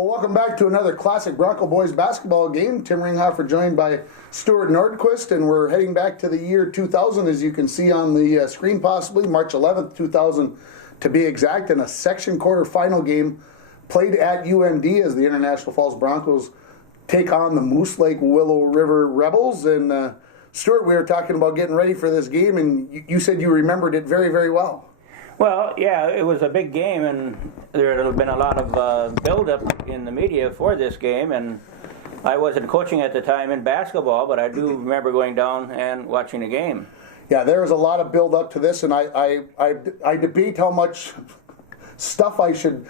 Well, welcome back to another classic Bronco boys basketball game. Tim Ringhofer joined by Stuart Nordquist, and we're heading back to the year 2000, as you can see on the screen possibly, March 11th, 2000 to be exact, in a section quarterfinal game played at UMD as the International Falls Broncos take on the Moose Lake Willow River Rebels. And Stuart, we were talking about getting ready for this game, and you said you remembered it very, very well. Well, yeah, it was a big game, and there had been a lot of build-up in the media for this game, and I wasn't coaching at the time in basketball, but I do remember going down and watching the game. Yeah, there was a lot of build-up to this, and I debate how much stuff I should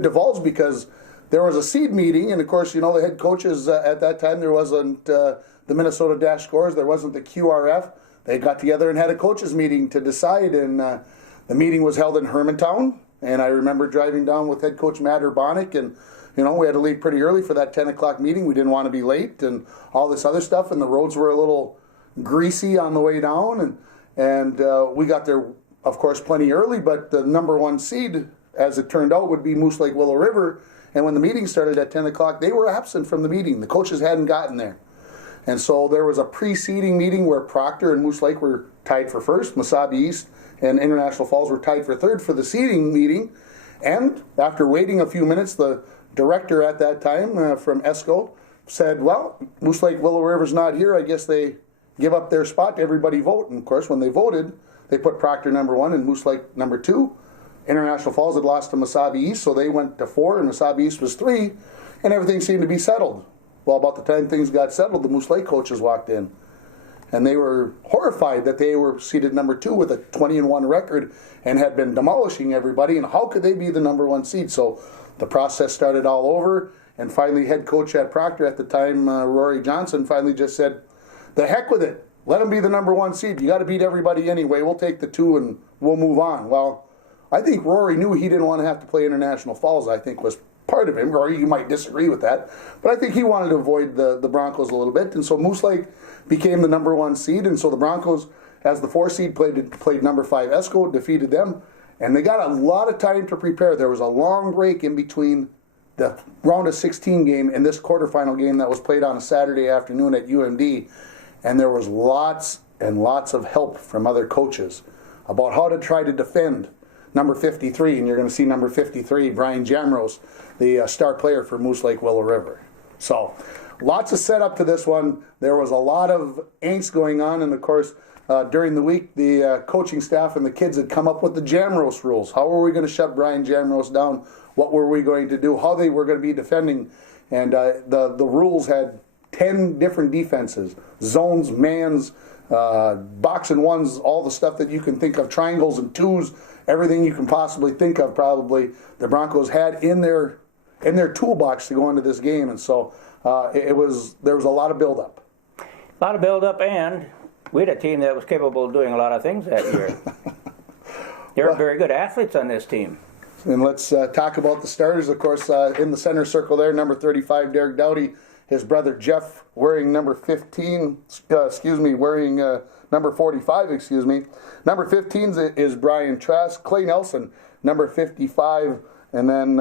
divulge, because there was a seed meeting, and of course, you know, the head coaches at that time, there wasn't the Minnesota Dash Scores, there wasn't the QRF. They got together and had a coaches meeting to decide, and the meeting was held in Hermantown, and I remember driving down with head coach Matt Urbanic, and you know, we had to leave pretty early for that 10 o'clock meeting. We didn't want to be late and all this other stuff, and the roads were a little greasy on the way down, and we got there, of course, plenty early, but the number one seed, as it turned out, would be Moose Lake Willow River, and when the meeting started at 10 o'clock, they were absent from the meeting. The coaches hadn't gotten there. And so there was a pre-seeding meeting where Proctor and Moose Lake were tied for first, Mesabi East and International Falls were tied for third for the seeding meeting. And after waiting a few minutes, the director at that time from ESCO said, well, Moose Lake Willow River's not here. I guess they give up their spot to everybody vote. And of course, when they voted, they put Proctor number 1 and Moose Lake number 2. International Falls had lost to Mesabi East, so they went to 4, and Mesabi East was 3, and everything seemed to be settled. Well, about the time things got settled, the Moose Lake coaches walked in. And they were horrified that they were seeded number 2 with a 20-1 record and had been demolishing everybody. And how could they be the number 1 seed? So the process started all over. And finally, head coach at Proctor at the time, Rory Johnson, finally just said, the heck with it. Let them be the number 1 seed. You got to beat everybody anyway. We'll take the 2 and we'll move on. Well, I think Rory knew he didn't want to have to play International Falls, I think was part of him. Rory, you might disagree with that. But I think he wanted to avoid the Broncos a little bit. And so Moose Lake became the number 1 seed, and so the Broncos, as the 4 seed, played number 5 ESCO, defeated them, and they got a lot of time to prepare. There was a long break in between the round of 16 game and this quarterfinal game that was played on a Saturday afternoon at UMD, and there was lots and lots of help from other coaches about how to try to defend number 53, and you're going to see number 53, Brian Jamrose, the star player for Moose Lake Willow River. So lots of setup to this one. There was a lot of angst going on, and of course, during the week, the coaching staff and the kids had come up with the Jamrose rules. How were we going to shut Brian Jamrose down? What were we going to do? How they were going to be defending? And the rules had 10 different defenses: zones, mans, box and ones, all the stuff that you can think of, triangles and twos, everything you can possibly think of. Probably the Broncos had in their toolbox to go into this game, and so there was a lot of build-up. A lot of build-up, and we had a team that was capable of doing a lot of things that year. There were very good athletes on this team. And let's talk about the starters. Of course, in the center circle there, number 35, Derek Dowdy. His brother Jeff wearing number 15, wearing number 45, Number 15 is Brian Trask. Clay Nelson, number 55. And then,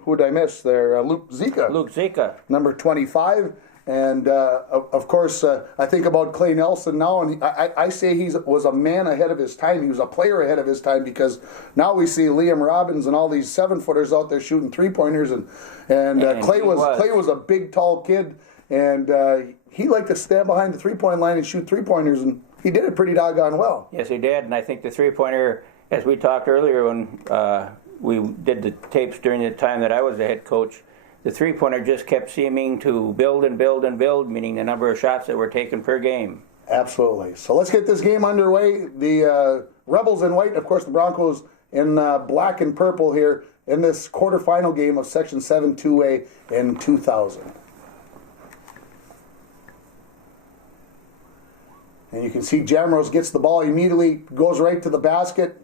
who did I miss there? Luke Zika. Number 25. And, of course, I think about Clay Nelson now, and I say he was a man ahead of his time. He was a player ahead of his time, because now we see Liam Robbins and all these 7-footers out there shooting three-pointers. And Clay was a big, tall kid, and he liked to stand behind the three-point line and shoot three-pointers, and he did it pretty doggone well. Yes, he did, and I think the three-pointer, as we talked earlier when we did the tapes during the time that I was the head coach, the three-pointer just kept seeming to build and build and build, meaning the number of shots that were taken per game. Absolutely. So let's get this game underway. The Rebels in white, of course the Broncos in black and purple here in this quarterfinal game of Section 7 2A in 2000. And you can see Jamrose gets the ball immediately, goes right to the basket,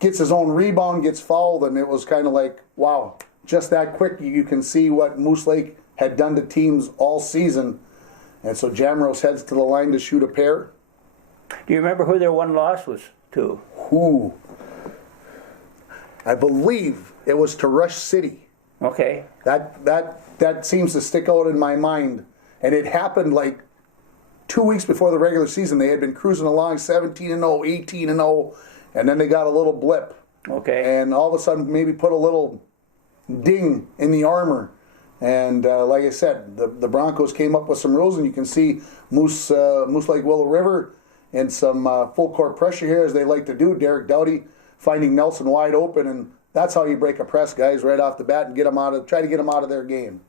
gets his own rebound, gets fouled, and it was kind of like, wow, just that quick. You can see what Moose Lake had done to teams all season. And so Jamrose heads to the line to shoot a pair. Do you remember who their one loss was to? Who? I believe it was to Rush City. Okay. That seems to stick out in my mind. And it happened like 2 weeks before the regular season. They had been cruising along 17-0, 18-0, and then they got a little blip. Okay. And all of a sudden maybe put a little ding in the armor. And like I said, the Broncos came up with some rules, and you can see Moose Lake Willow River and some full court pressure here, as they like to do. Derek Doughty finding Nelson wide open, and that's how you break a press, guys, right off the bat, and try to get them out of their game.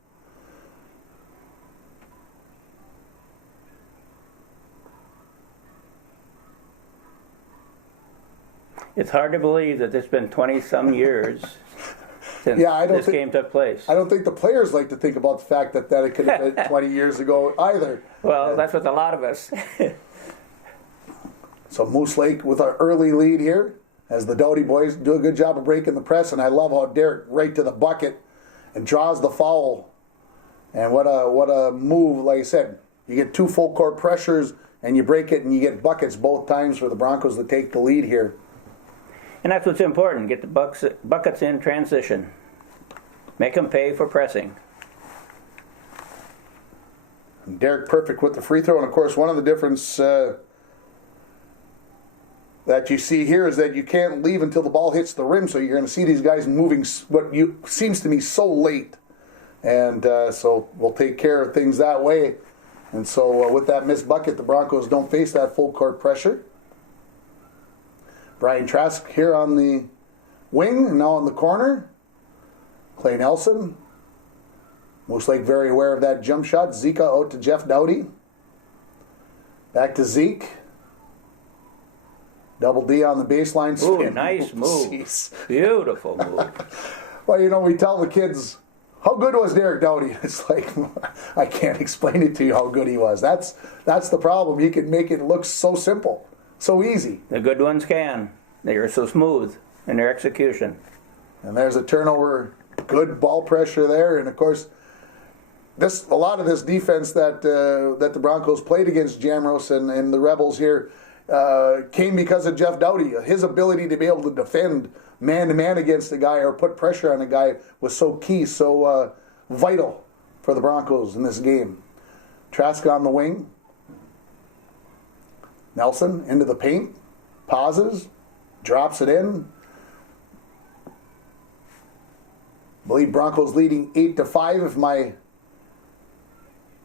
It's hard to believe that it's been 20-some years since this game took place. I don't think the players like to think about the fact that it could have been 20 years ago either. Well, that's with a lot of us. So Moose Lake with an early lead here, as the Doughty boys do a good job of breaking the press, and I love how Derek right to the bucket and draws the foul. And what a move, like I said. You get 2 full court pressures, and you break it, and you get buckets both times for the Broncos to take the lead here. And that's what's important. Get the buckets in transition. Make them pay for pressing. And Derek perfect with the free throw. And, of course, one of the difference that you see here is that you can't leave until the ball hits the rim. So you're going to see these guys moving seems to me so late. And so we'll take care of things that way. And so with that missed bucket, the Broncos don't face that full court pressure. Brian Trask here on the wing, and now in the corner. Clay Nelson. Moose Lake very aware of that jump shot. Zika out to Jeff Doughty. Back to Zeke. Double D on the baseline. Ooh, nice move. Jeez. Beautiful move. Well, we tell the kids, how good was Derek Doughty? It's like, I can't explain it to you how good he was. That's the problem. You can make it look so simple. So easy. The good ones can. They are so smooth in their execution. And there's a turnover. Good ball pressure there. And, of course, a lot of this defense that the Broncos played against Jamros and the Rebels here came because of Jeff Doughty. His ability to be able to defend man-to-man against a guy or put pressure on a guy was so key, so vital for the Broncos in this game. Trask on the wing. Nelson into the paint, pauses, drops it in. I believe Broncos leading 8-5 if my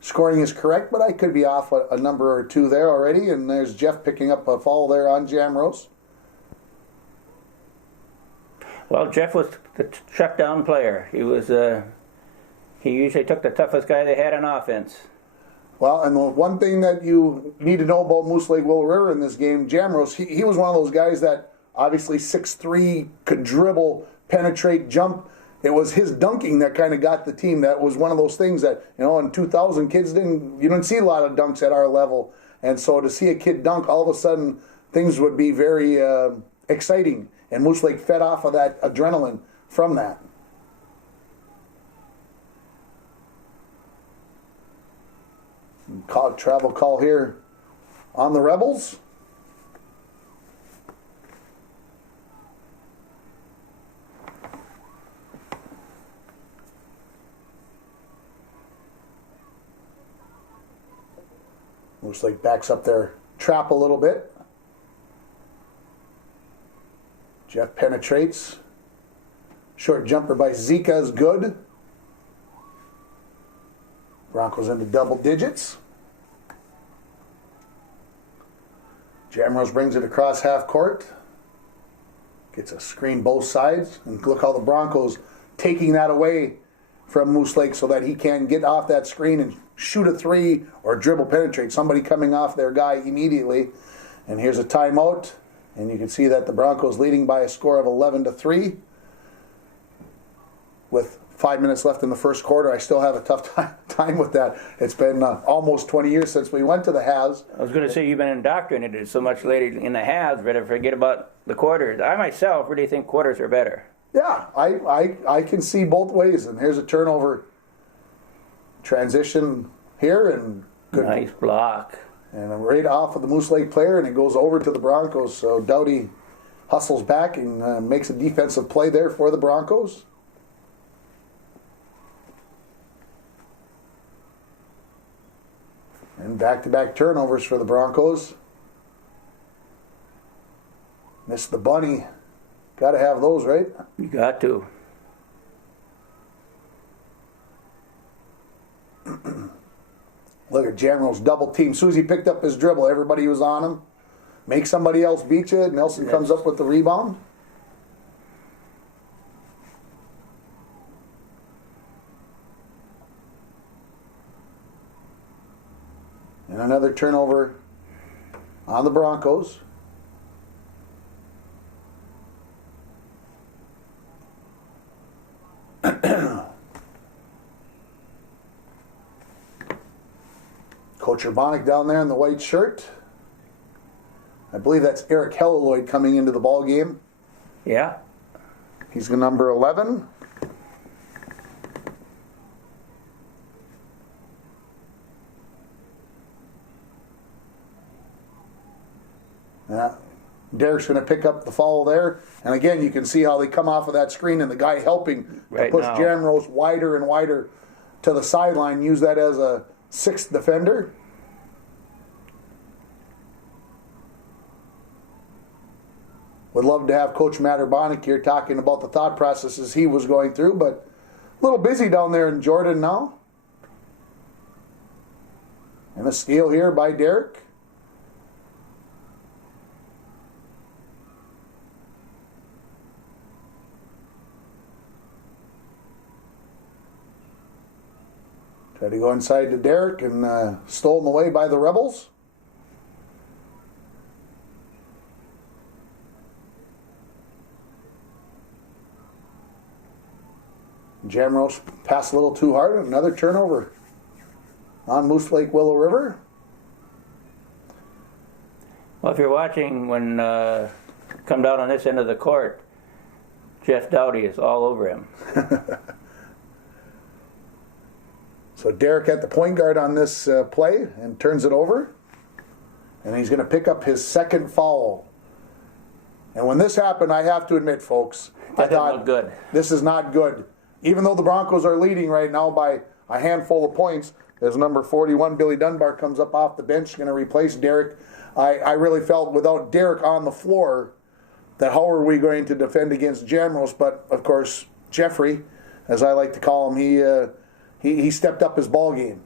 scoring is correct, but I could be off a number or two there already. And there's Jeff picking up a foul there on Jamros. Well, Jeff was the shutdown player. He was. He usually took the toughest guy they had on offense. Well, and the one thing that you need to know about Moose Lake Willow River in this game, Jamros, he was one of those guys that obviously 6'3", could dribble, penetrate, jump. It was his dunking that kind of got the team. That was one of those things that, in 2000, you didn't see a lot of dunks at our level. And so to see a kid dunk, all of a sudden, things would be very exciting. And Moose Lake fed off of that adrenaline from that. Travel call here on the Rebels. Moose Lake backs up their trap a little bit. Jeff penetrates. Short jumper by Zika is good. Broncos into double digits. Jamrose brings it across half court. Gets a screen both sides. And look how the Broncos taking that away from Moose Lake so that he can get off that screen and shoot a three or dribble penetrate. Somebody coming off their guy immediately. And here's a timeout. And you can see that the Broncos leading by a score of 11-3. With 5 minutes left in the first quarter, I still have a tough time with that. It's been almost 20 years since we went to the halves. I was going to say you've been indoctrinated so much later in the halves, better forget about the quarters. I myself really think quarters are better. Yeah, I can see both ways. And here's a turnover transition here. And good. Nice block. And right off of the Moose Lake player, and it goes over to the Broncos. So Doughty hustles back and makes a defensive play there for the Broncos. And back-to-back turnovers for the Broncos. Missed the bunny. Got to have those, right? You got to. Look at Jamro's double team. As soon as he picked up his dribble, everybody was on him. Make somebody else beat you. Nelson comes up with the rebound. And another turnover on the Broncos. Coach Urbanic down there in the white shirt. I believe that's Eric Helleloyd coming into the ball game. Yeah. He's the number 11. Derek's going to pick up the foul there. And again, you can see how they come off of that screen and the guy helping to push Jamrose wider and wider to the sideline. Use that as a sixth defender. Would love to have Coach Matt Urbanic here talking about the thought processes he was going through, but a little busy down there in Jordan now. And a steal here by Derek. Tried to go inside to Derek and stolen away by the Rebels. Jamrose passed a little too hard. Another turnover on Moose Lake Willow River. Well, if you're watching when come down on this end of the court, Jeff Dowdy is all over him. So Derek at the point guard on this play and turns it over. And he's going to pick up his second foul. And when this happened, I have to admit, folks, I thought, look good. This is not good. Even though the Broncos are leading right now by a handful of points, as number 41, Billy Dunbar, comes up off the bench, going to replace Derek. I really felt without Derek on the floor that how are we going to defend against Jamrose? But, of course, Jeffrey, as I like to call him, he stepped up his ball game.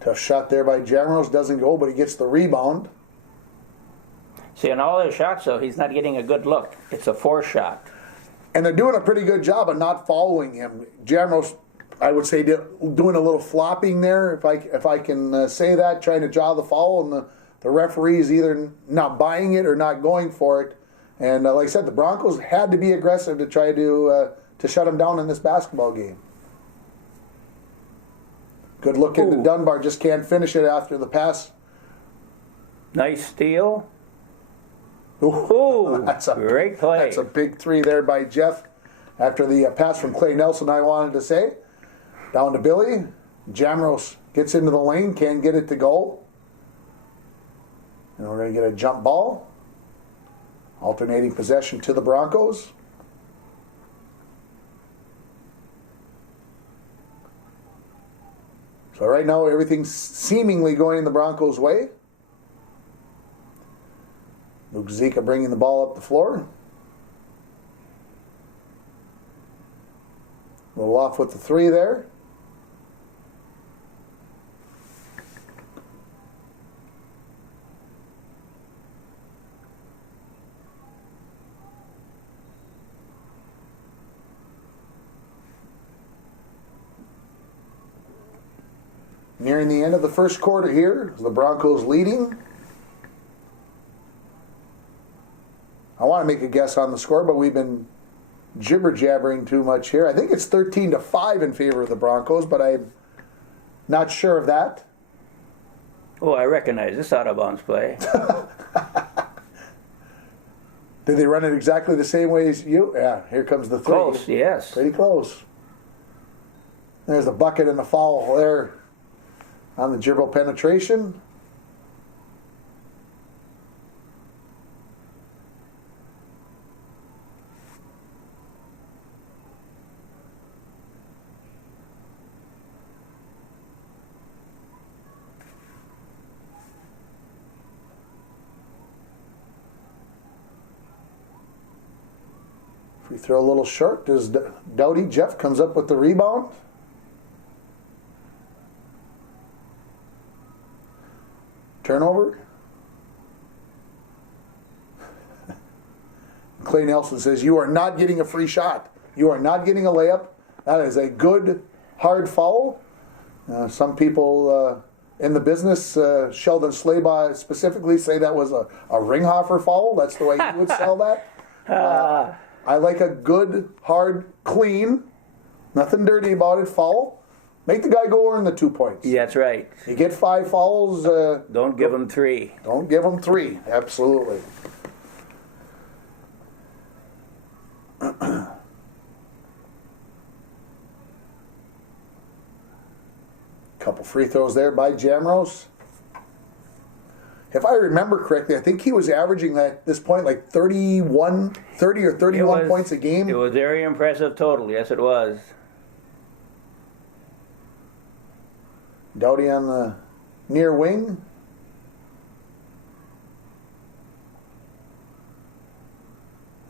Tough shot there by Jamrose. Doesn't go, but he gets the rebound. See, on all his shots, though, he's not getting a good look. It's a force shot. And they're doing a pretty good job of not following him. Jamrose, I would say, doing a little flopping there, if I can say that, trying to draw the foul, and the referee is either not buying it or not going for it. And like I said, the Broncos had to be aggressive to try to shut him down in this basketball game. Good look into Dunbar, just can't finish it after the pass. Nice steal. Ooh, that's a great play. That's a big three there by Jeff. After the pass from Clay Nelson, I wanted to say. Down to Billy. Jamrose gets into the lane, can't get it to go. And we're going to get a jump ball. Alternating possession to the Broncos. So right now, everything's seemingly going the Broncos' way. Luke Zika bringing the ball up the floor. A little off with the three there. Nearing the end of the first quarter here, the Broncos leading. I want to make a guess on the score, but we've been jibber-jabbering too much here. I think it's 13-5 in favor of the Broncos, but I'm not sure of that. Oh, I recognize this out-of-bounds play. Did they run it exactly the same way as you? Yeah, here comes the three. Close, yes. Pretty close. There's the bucket and the foul there. on the dribble penetration. Free throw a little short. Does Doughty? Jeff comes up with the rebound. Turnover. Clay Nelson says, "You are not getting a free shot. You are not getting a layup. That is a good, hard foul." Some people in the business, Sheldon Slaybaugh specifically, say that was a Ringhofer foul. That's the way he would sell that. I like a good, hard, clean, nothing dirty about it, foul. Make the guy go earn the 2 points. Yeah, that's right. You get 5 fouls. Don't give him 3. Don't give him 3. Absolutely. Couple free throws there by Jamrose. If I remember correctly, I think he was averaging at this point like 30 or 31 points a game. It was very impressive total. Yes, it was. Doughty on the near wing.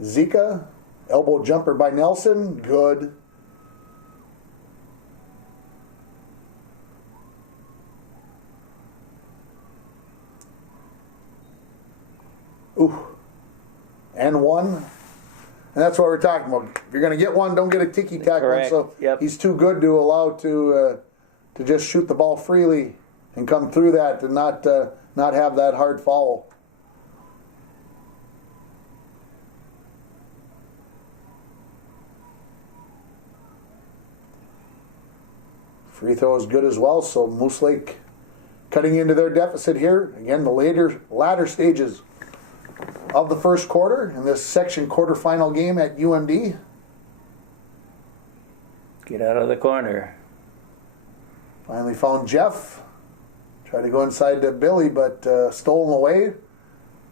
Zika, elbow jumper by Nelson, good. Ooh, and one. And that's what we're talking about. If you're going to get one, don't get a ticky-tack one. So he's too good to allow to just shoot the ball freely and come through that and not have that hard foul. Free throw is good as well, so Moose Lake cutting into their deficit here. Again, the latter stages of the first quarter in this section quarterfinal game at UMD. Get out of the corner. Finally found Jeff. Tried to go inside to Billy, but stolen away.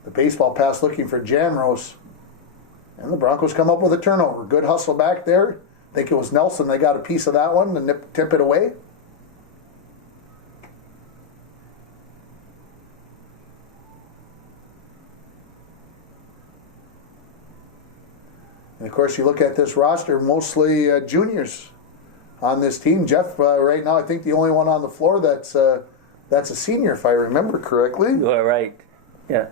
The baseball pass looking for Jamrose. And the Broncos come up with a turnover. Good hustle back there. I think it was Nelson. They got a piece of that one to tip it away. And of course, you look at this roster, mostly juniors on this team. Jeff, right now, I think the only one on the floor that's a senior, if I remember correctly. You are right. Yeah.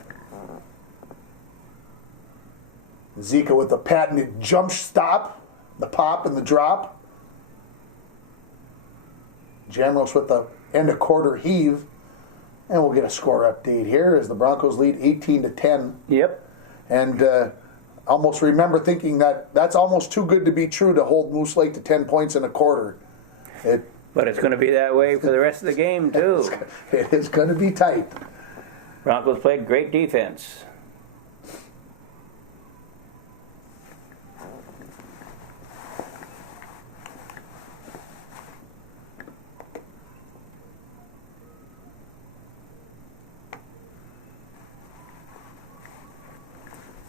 Zika with the patented jump stop, the pop and the drop. Jamrose with the end of quarter heave. And we'll get a score update here as the Broncos lead 18-10. Yep. And almost remember thinking that's almost too good to be true to hold Moose Lake to 10 points in a quarter. But it's going to be that way for the rest of the game, too. It is going to be tight. Broncos played great defense.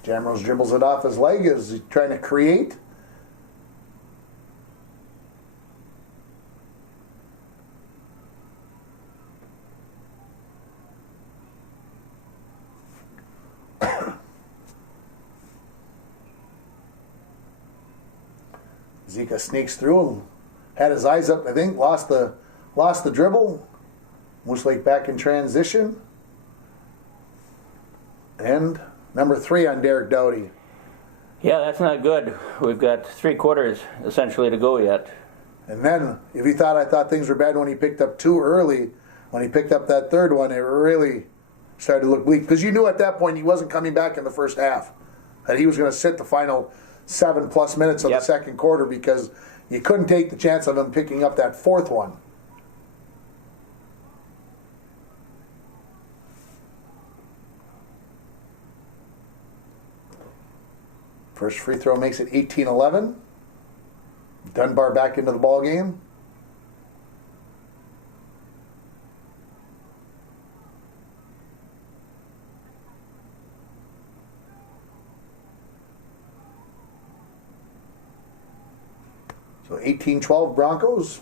Jamrose dribbles it off his leg as he's trying to create. Zika sneaks through him, had his eyes up, I think, lost the dribble. Moose Lake back in transition. And number 3 on Derek Doughty. Yeah, that's not good. We've got 3 quarters essentially to go yet. And then, if you thought I thought things were bad when he picked up 2 early, when he picked up that third one, it really started to look bleak. Because you knew at that point he wasn't coming back in the first half. That he was going to sit the final 7+ minutes of the second quarter because you couldn't take the chance of him picking up that 4th one. First free throw makes it 18-11. Dunbar back into the ball game. So 18-12 Broncos.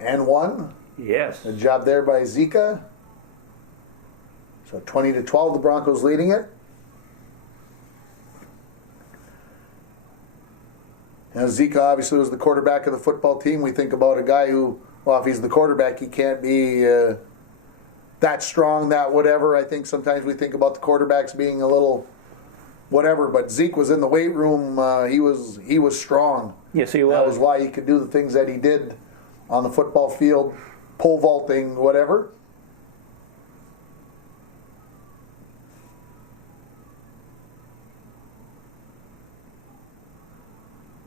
And one. Yes. Good job there by Zika. So 20-12, the Broncos leading it. And Zika obviously was the quarterback of the football team. We think about a guy who, well, if he's the quarterback, he can't be that strong, that whatever. I think sometimes we think about the quarterbacks being a little whatever, but Zeke was in the weight room. He was strong. Yes, he was. That was why he could do the things that he did on the football field, pole vaulting, whatever.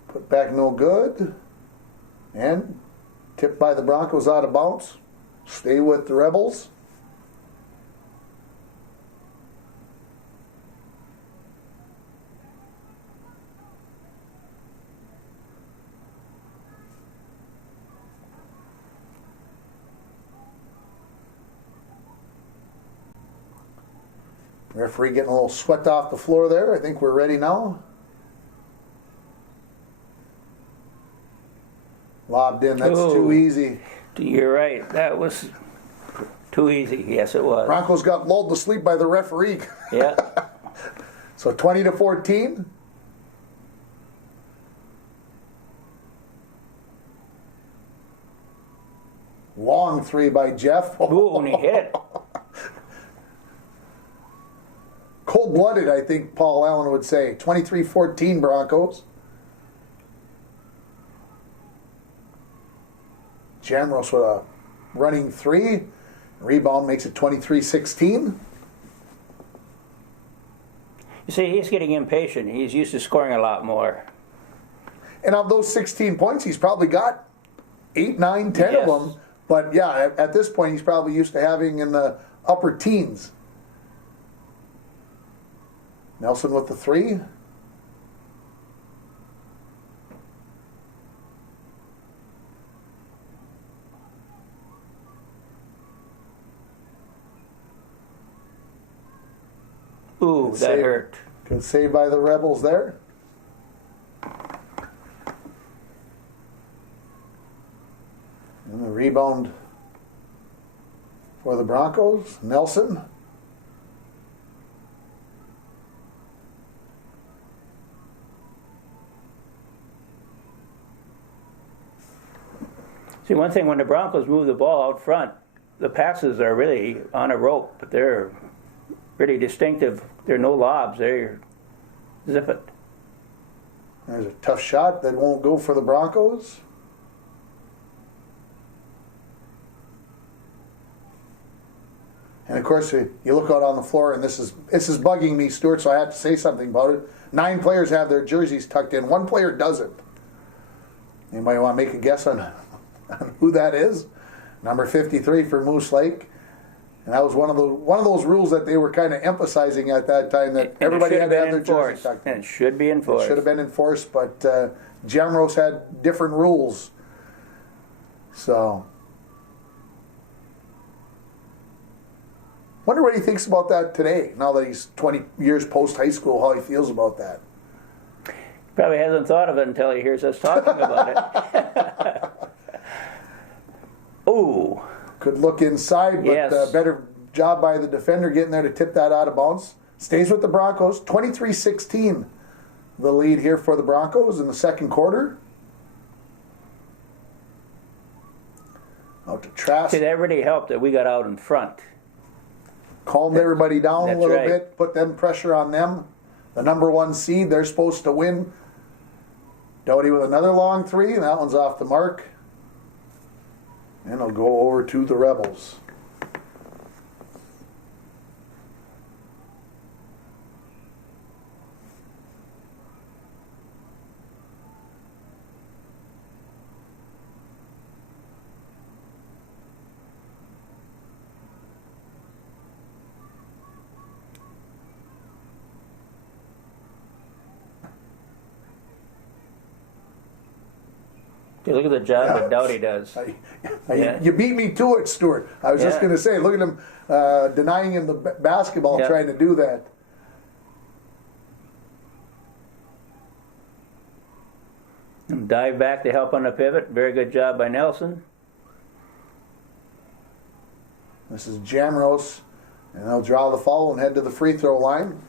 Put back no good. And tipped by the Broncos out of bounds. Stay with the Rebels. Referee getting a little sweat off the floor there. I think we're ready now. Lobbed in. That's too easy. You're right. That was too easy. Yes, it was. Broncos got lulled to sleep by the referee. Yeah. So 20-14. Long three by Jeff. Ooh, and he hit it. Cold-blooded, I think Paul Allen would say. 23-14 Broncos. Jamros with a running three. Rebound makes it 23-16. You see, he's getting impatient. He's used to scoring a lot more. And of those 16 points, he's probably got 8, 9, 10 Yes. of them. But yeah, at this point, he's probably used to having in the upper teens. Nelson with the three. Ooh, Good that save. hurt. Good save by the Rebels there. And the rebound for the Broncos. Nelson. See, one thing, when the Broncos move the ball out front, the passes are really on a rope, but they're really distinctive. They're no lobs. They're zip it. There's a tough shot that won't go for the Broncos. And of course, you look out on the floor, and this is bugging me, Stuart, so I have to say something about it. 9 players have their jerseys tucked in. 1 player doesn't. Anybody want to make a guess on who that is? Number 53 for Moose Lake. And that was one of those rules that they were kind of emphasizing at that time, that everybody had to have their jersey tucked in. And it should be enforced. It should have been enforced, but Jamros had different rules. So, wonder what he thinks about that today, now that he's 20 years post-high school, how he feels about that. Probably hasn't thought of it until he hears us talking about it. Ooh. Could look inside, but Yes. Better job by the defender getting there to tip that out of bounds. Stays with the Broncos. 23-16, the lead here for the Broncos in the second quarter. Out to Trask. See, that really helped that we got out in front. Calmed everybody down a That's little right. bit, put them pressure on them. The number 1 seed, they're supposed to win. Doty with another long three, and that one's off the mark. And it'll go over to the Rebels. You look at the job that Doughty does. Yeah. You beat me to it, Stuart. I was just Yeah. going to say, look at him denying him the basketball, Yeah. trying to do that. And dive back to help on the pivot. Very good job by Nelson. This is Jamrose, and they'll draw the foul and head to the free throw line.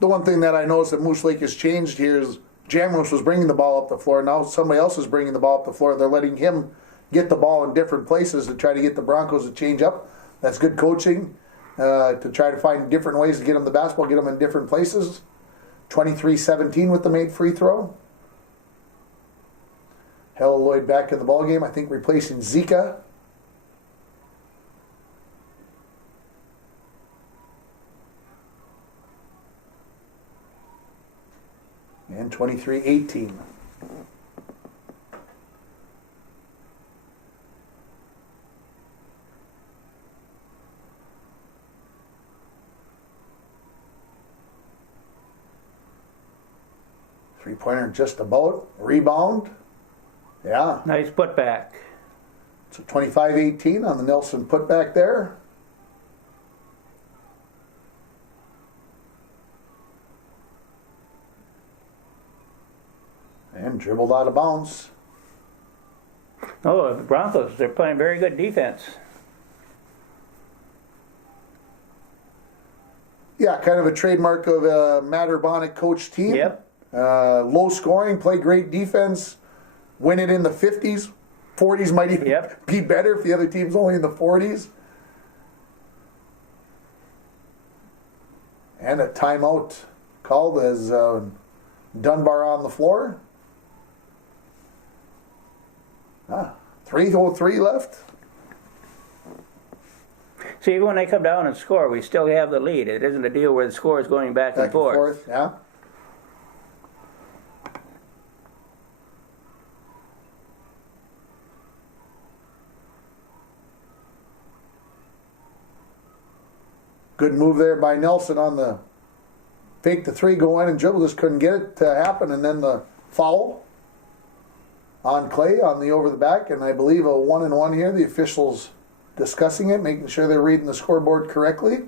The one thing that I noticed that Moose Lake has changed here is Jamrose was bringing the ball up the floor. Now somebody else is bringing the ball up the floor. They're letting him get the ball in different places to try to get the Broncos to change up. That's good coaching to try to find different ways to get them the basketball, get them in different places. 23-17 with the made free throw. Hell Lloyd back in the ball game, I think replacing Zika. And 23-18. Three-pointer just about. Rebound. Yeah. Nice putback. So 25-18 on the Nelson putback there. And dribbled out of bounds. Oh, the Broncos, they're playing very good defense. Yeah, kind of a trademark of a Matt Urbanic coach team. Yep. Low scoring, play great defense, win it in the 50s. 40s might even be better if the other team's only in the 40s. And a timeout called as Dunbar on the floor. 3:03 left. See, even when they come down and score, we still have the lead. It isn't a deal where the score is going back and forth. Yeah. Good move there by Nelson on the fake the three, go in and dribble. Just couldn't get it to happen. And then the foul on Clay on the over the back. And I believe a 1-and-1 here. The officials discussing it, making sure they're reading the scoreboard correctly.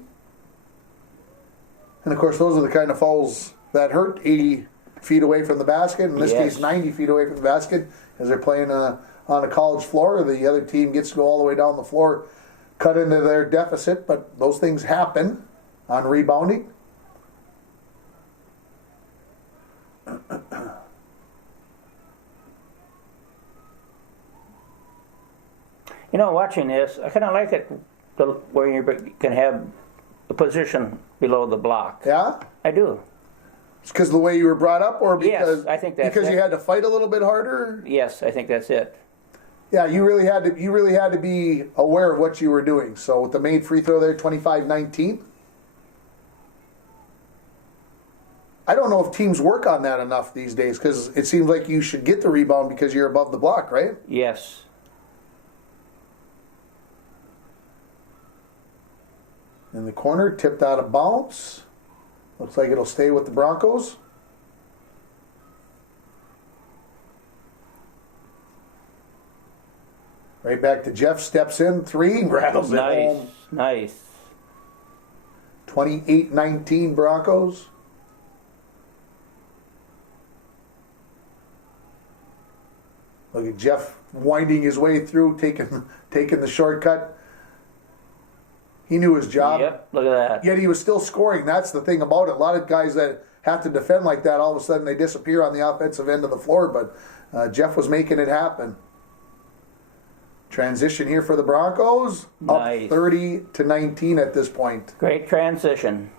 And of course, those are the kind of fouls that hurt 80 feet away from the basket. In this case, 90 feet away from the basket, as they're playing on a college floor. The other team gets to go all the way down the floor, cut into their deficit, but those things happen on rebounding. You know, watching this, I kind of like it where you can have a position below the block. Yeah? I do. It's because of the way you were brought up, or because I think that's because you had to fight a little bit harder? Yes, I think that's it. Yeah, you really had to be aware of what you were doing. So with the made free throw there, 25-19. I don't know if teams work on that enough these days, because it seems like you should get the rebound because you're above the block, right? Yes. In the corner, tipped out of bounds. Looks like it'll stay with the Broncos. Right back to Jeff, steps in, three, and rattles it home. Nice. 28-19 Broncos. Look at Jeff winding his way through, taking the shortcut. He knew his job. Yep, look at that. Yet he was still scoring. That's the thing about it. A lot of guys that have to defend like that, all of a sudden they disappear on the offensive end of the floor. But Jeff was making it happen. Transition here for the Broncos. Nice. Up 30-19 at this point. Great transition.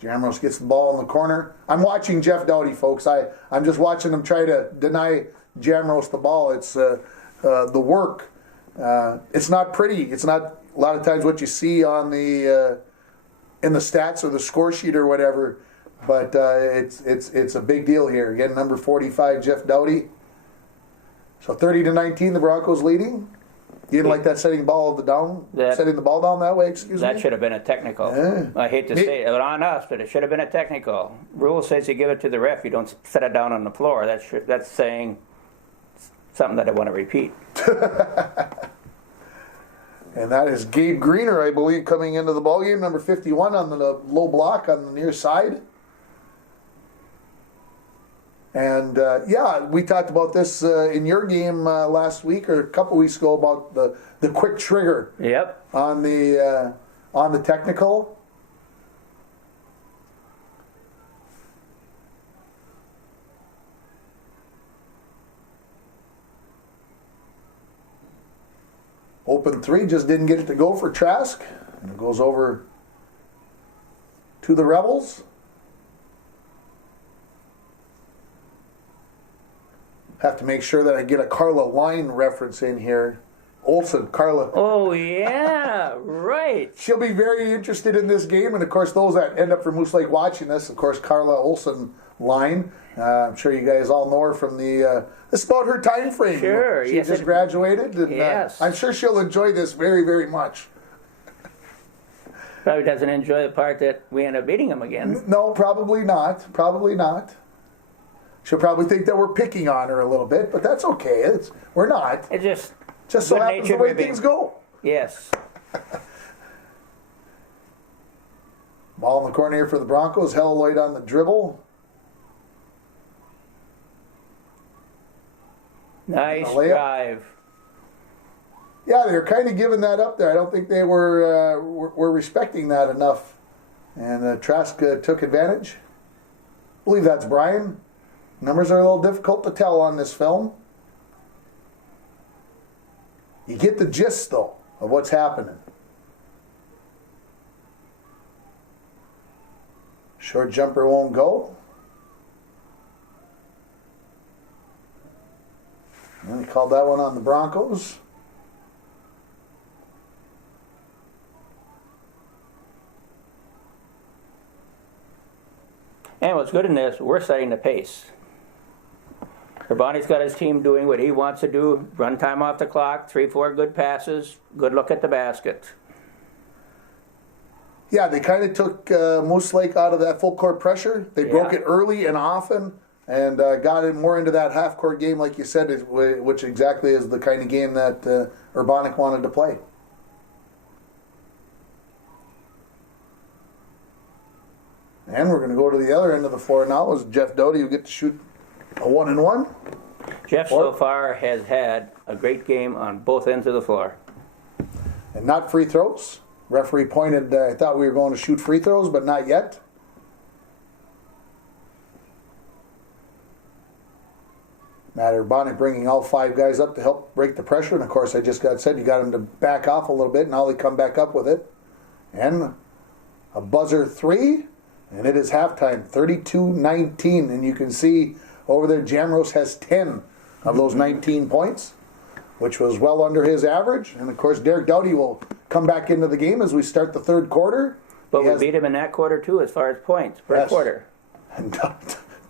Jamrose gets the ball in the corner. I'm watching Jeff Doughty, folks. I'm just watching him try to deny Jamrose the ball. It's the work It's not pretty. It's not a lot of times what you see on the in the stats or the score sheet or whatever, but it's a big deal here. Again, number 45, Jeff Doughty. So 30-19, the Broncos leading. You didn't like that setting the ball down that way, excuse me? That should have been a technical. I hate to say it, on us, but it should have been a technical. Rule says you give it to the ref, you don't set it down on the floor. That's saying something that I want to repeat. And that is Gabe Greener, I believe, coming into the ballgame, number 51 on the low block on the near side. And yeah, we talked about this in your game last week or a couple weeks ago about the quick trigger. Yep. On the technical. Open three, just didn't get it to go for Trask. And it goes over to the Rebels. Have to make sure that I get a Carla line reference in here. Olsen, Carla. Oh, yeah, right. She'll be very interested in this game. And, of course, those that end up from Moose Lake watching this, of course, Carla Olsen line. I'm sure you guys all know her from the... it's about her time frame. Sure. She just graduated. And, yes. I'm sure she'll enjoy this very, very much. Probably doesn't enjoy the part that we end up beating them again. No, probably not. Probably not. She'll probably think that we're picking on her a little bit, but that's okay. We're not. It just so happens the way things go. Yes. Ball in the corner here for the Broncos. Helloyd on the dribble. Nice drive. Yeah, they're kind of giving that up there. I don't think they were respecting that enough. And Trask took advantage. I believe that's Brian. Numbers are a little difficult to tell on this film. You get the gist, though, of what's happening. Short jumper won't go. And he called that one on the Broncos. And what's good in this, we're setting the pace. Urbani's got his team doing what he wants to do. Run time off the clock, 3-4 good passes, good look at the basket. Yeah, they kind of took Moose Lake out of that full court pressure. They broke it early and often and got it more into that half court game, like you said, which exactly is the kind of game that Urbanic wanted to play. And we're going to go to the other end of the floor now as Jeff Doughty will get to shoot a 1-and-1. Jeff so far has had a great game on both ends of the floor. And not free throws. Referee pointed, I thought we were going to shoot free throws, but not yet. Matt Urbanic bringing all five guys up to help break the pressure. And, of course, I just got said you got them to back off a little bit. Now they come back up with it. And a buzzer three. And it is halftime, 32-19. And you can see over there Jamros has 10 of those 19 points, which was well under his average. And, of course, Derek Doughty will come back into the game as we start the third quarter. But we beat him in that quarter, too, as far as points per quarter. And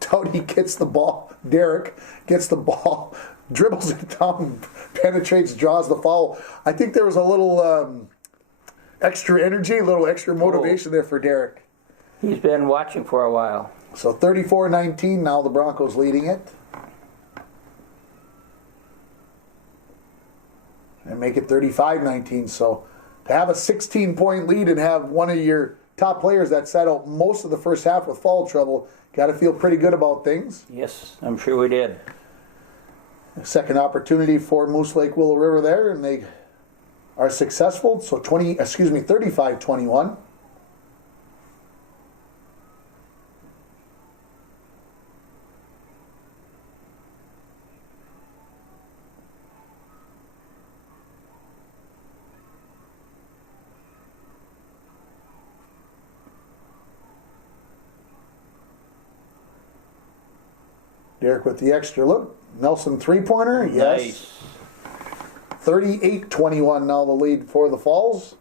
Doughty gets the ball. Derek gets the ball, dribbles it down, penetrates, draws the foul. I think there was a little extra energy, a little extra motivation there for Derek. He's been watching for a while. So 34-19, now the Broncos leading it. And make it 35-19. So to have a 16-point lead and have one of your top players that sat out most of the first half with foul trouble, got to feel pretty good about things. Yes, I'm sure we did. Second opportunity for Moose Lake Willow River there, and they are successful. So 35-21. Derek with the extra look. Nelson three-pointer. Yes. Nice. 38-21 now the lead for the Falls.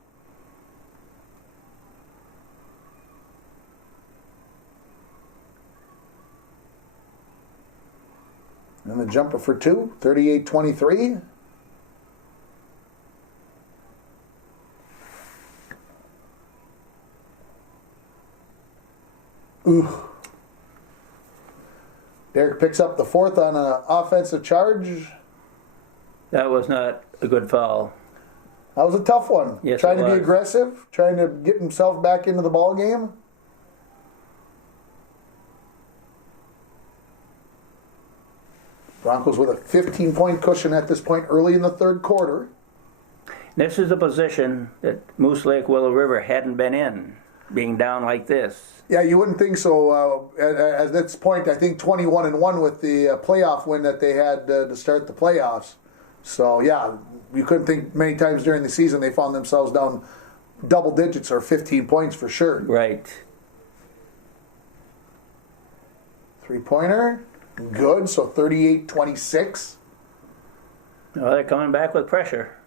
And the jumper for two, 38-23. Ooh. Derek picks up the fourth on an offensive charge. That was not a good foul. That was a tough one. Yes, trying it to be was. aggressive, trying to get himself back into the ball game. Broncos with a 15-point cushion at this point early in the third quarter. This is a position that Moose Lake Willow River hadn't been in, being down like this. Yeah, you wouldn't think so. At this point, I think 21-1 with the playoff win that they had to start the playoffs. So, yeah, you couldn't think many times during the season they found themselves down double digits or 15 points for sure. Right. Three-pointer, good, so 38-26. Well, they're coming back with pressure.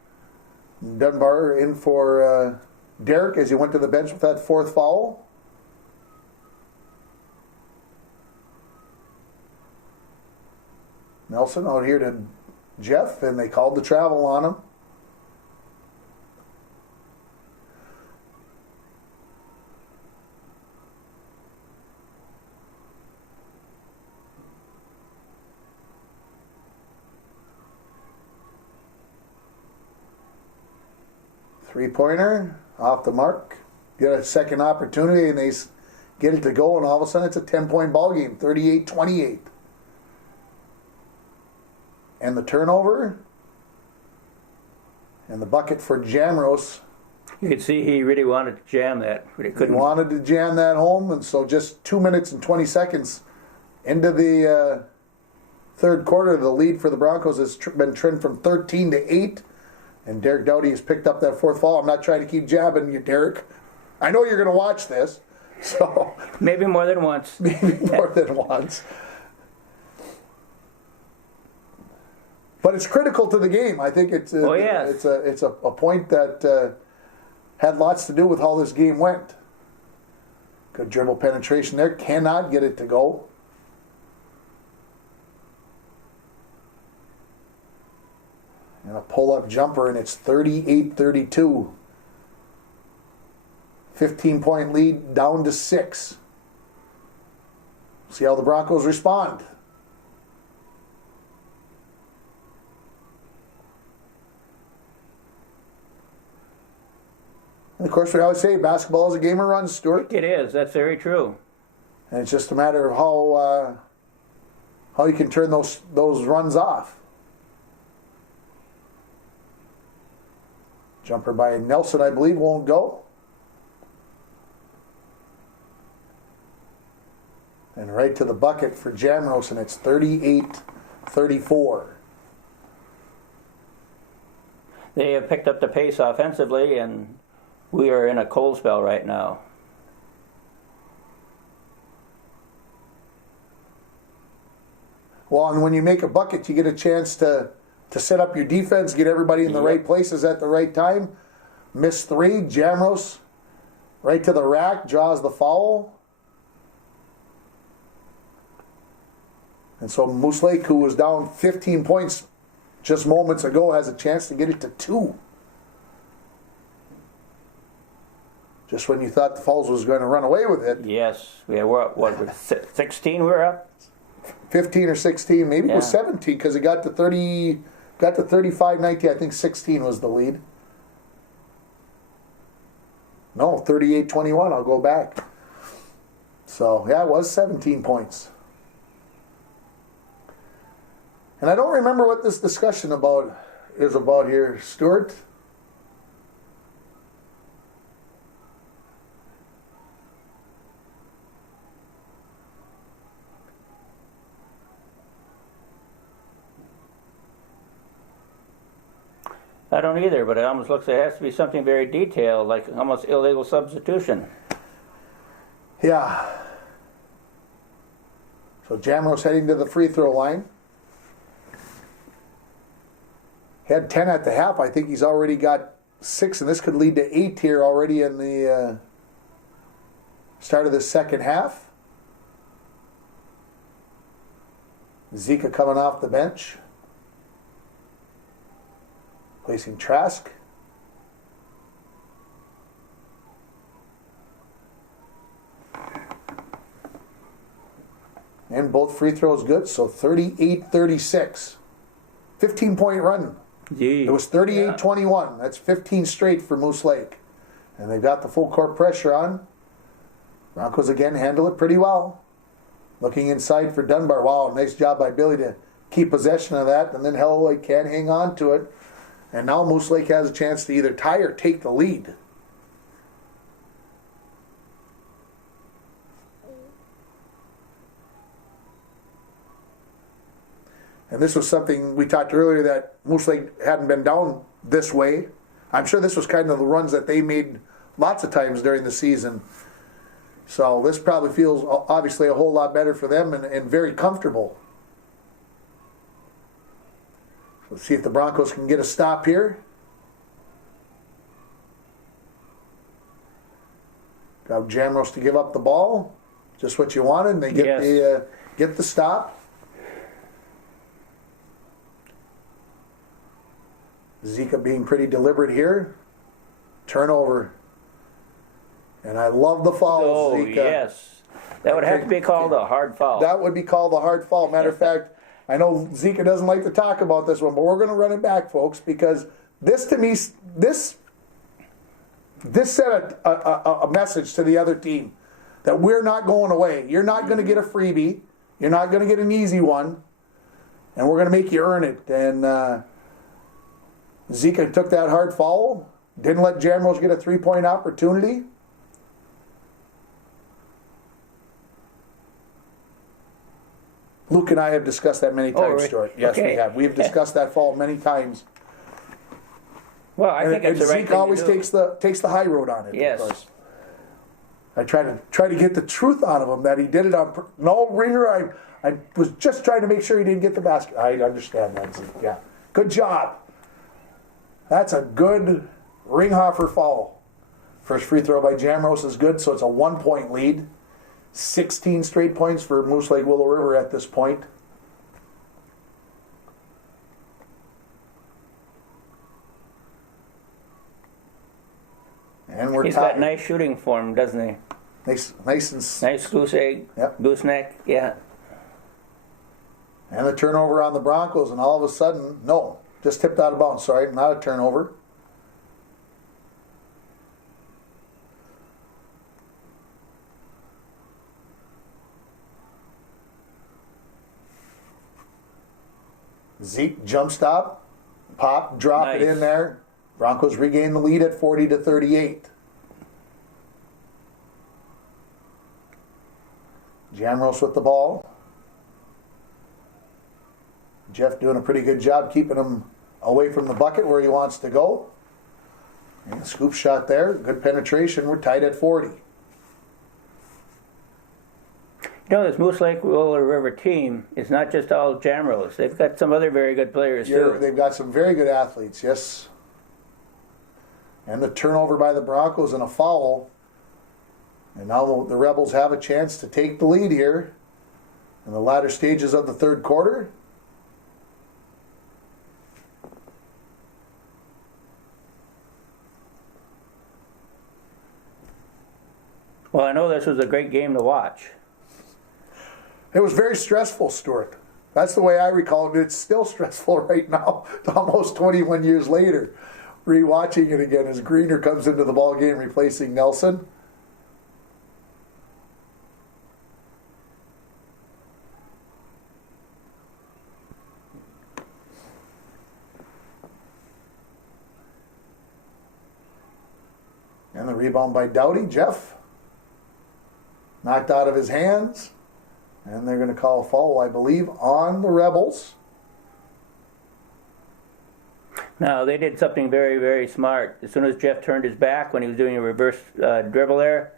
Dunbar in for Derek as he went to the bench with that fourth foul. Nelson out here to Jeff, and they called the travel on him. Three-pointer, off the mark. Get a second opportunity, and they get it to go, and all of a sudden it's a 10-point ball game, 38-28. And the turnover, and the bucket for Jamros. You could see he really wanted to jam that, but he He couldn't. wanted to jam that home, and so just 2 minutes and 20 seconds into the third quarter, the lead for the Broncos has been trimmed from 13 to 8. And Derek Doughty has picked up that fourth foul. I'm not trying to keep jabbing you, Derek. I know you're going to watch this, so Maybe more than once. maybe more than once. But it's critical to the game. I think it's yes. it's a point that had lots to do with how this game went. Good dribble penetration there. Cannot get it to go. And a pull-up jumper, and it's 38-32. 15-point lead down to 6. See how the Broncos respond. And of course, we always say basketball is a game of runs, Stuart. It is. That's very true. And it's just a matter of how you can turn those runs off. Jumper by Nelson, I believe, won't go. And right to the bucket for Jamros, and it's 38-34. They have picked up the pace offensively, and we are in a cold spell right now. Well, and when you make a bucket, you get a chance to set up your defense, get everybody in the right places at the right time. Miss three, Jamros right to the rack, draws the foul. And so Moose Lake, who was down 15 points just moments ago, has a chance to get it to 2. Just when you thought the Falls was going to run away with it. Yes. We're up, what, 16 we're up? 15 or 16, maybe it was 17 because it got to 35-19. I think 16 was the lead. No, 38-21. I'll go back. So, yeah, it was 17 points. And I don't remember what this discussion is about here, Stuart. I don't either, but it almost looks like it has to be something very detailed, like almost illegal substitution. Yeah. So Jamros heading to the free throw line. had 10 at the half. I think he's already got 6, and this could lead to 8 here already in the start of the second half. Zika coming off the bench. Placing Trask. And both free throws good, so 38-36. 15-point run. Gee. It was 38-21. That's 15 straight for Moose Lake. And they've got the full court pressure on. Broncos again handle it pretty well. Looking inside for Dunbar. Wow, nice job by Billy to keep possession of that. And then Holloway can't hang on to it. And now Moose Lake has a chance to either tie or take the lead. And this was something we talked earlier that Moose Lake hadn't been down this way. I'm sure this was kind of the runs that they made lots of times during the season. So this probably feels obviously a whole lot better for them and very comfortable. Let's see if the Broncos can get a stop here. Got Jamros to give up the ball. Just what you wanted. And they get get the stop. Zika being pretty deliberate here. Turnover. And I love the foul, Oh, Zika. yes. That would have to be called a hard foul. That would be called a hard foul. Matter of fact, I know Zika doesn't like to talk about this one, but we're going to run it back, folks, because this, to me, this sent a message to the other team that we're not going away. You're not going to get a freebie. You're not going to get an easy one. And we're going to make you earn it. And Zika took that hard foul. Didn't let Jamros get a three-point opportunity. Luke and I have discussed that many times, really? Stuart. Yes, Okay. we have. We have discussed that fault many times. Well, I think it's the right Zeke thing always to do. takes the high road on it. Yes. Of course. I try to get the truth out of him that he did it on. No, Ringer. I was just trying to make sure he didn't get the basket. I understand that, Zeke. Yeah, good job. That's a good Ringhofer foul. First free throw by Jamros is good, so it's a 1-point lead. 16 straight points for Moose Lake Willow River at this point. And we're He's tied. got nice shooting form, doesn't he? Nice and Nice goose egg, Yep. gooseneck, yeah. And the turnover on the Broncos, and all of a sudden, no, just tipped out of bounds. Sorry, not a turnover. Zeke jump stop, pop, drop it Nice. in there. Broncos regain the lead at 40-38. Jamros with the ball. Jeff doing a pretty good job keeping him away from the bucket where he wants to go. And a scoop shot there. Good penetration. We're tied at 40. You know, this Moose Lake Willow River team is not just all Jamros. They've got some other very good players, too. They've got some very good athletes, yes. And the turnover by the Broncos and a foul. And now the Rebels have a chance to take the lead here in the latter stages of the third quarter. Well, I know this was a great game to watch. It was very stressful, Stuart. That's the way I recall it. It's still stressful right now, almost 21 years later. Rewatching it again as Greener comes into the ball game replacing Nelson. And the rebound by Doughty. Jeff knocked out of his hands. And they're going to call a foul, I believe, on the Rebels. Now, they did something very, very smart. As soon as Jeff turned his back when he was doing a reverse dribble there,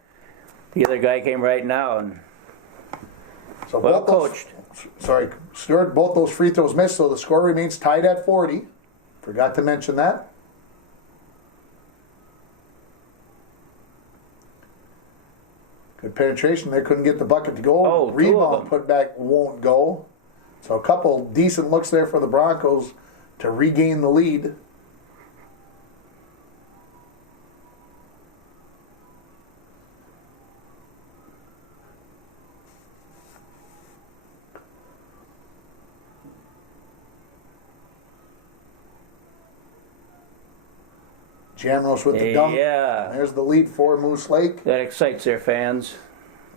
the other guy came right now. And So well both those- coached. Sorry, Stuart, both those free throws missed, so the score remains tied at 40. Forgot to mention that. Good penetration there. Couldn't get the bucket to go. Oh, two of Rebound them. put back won't go. So a couple decent looks there for the Broncos to regain the lead. Jamros with the dunk. Yeah. There's the lead for Moose Lake. That excites their fans.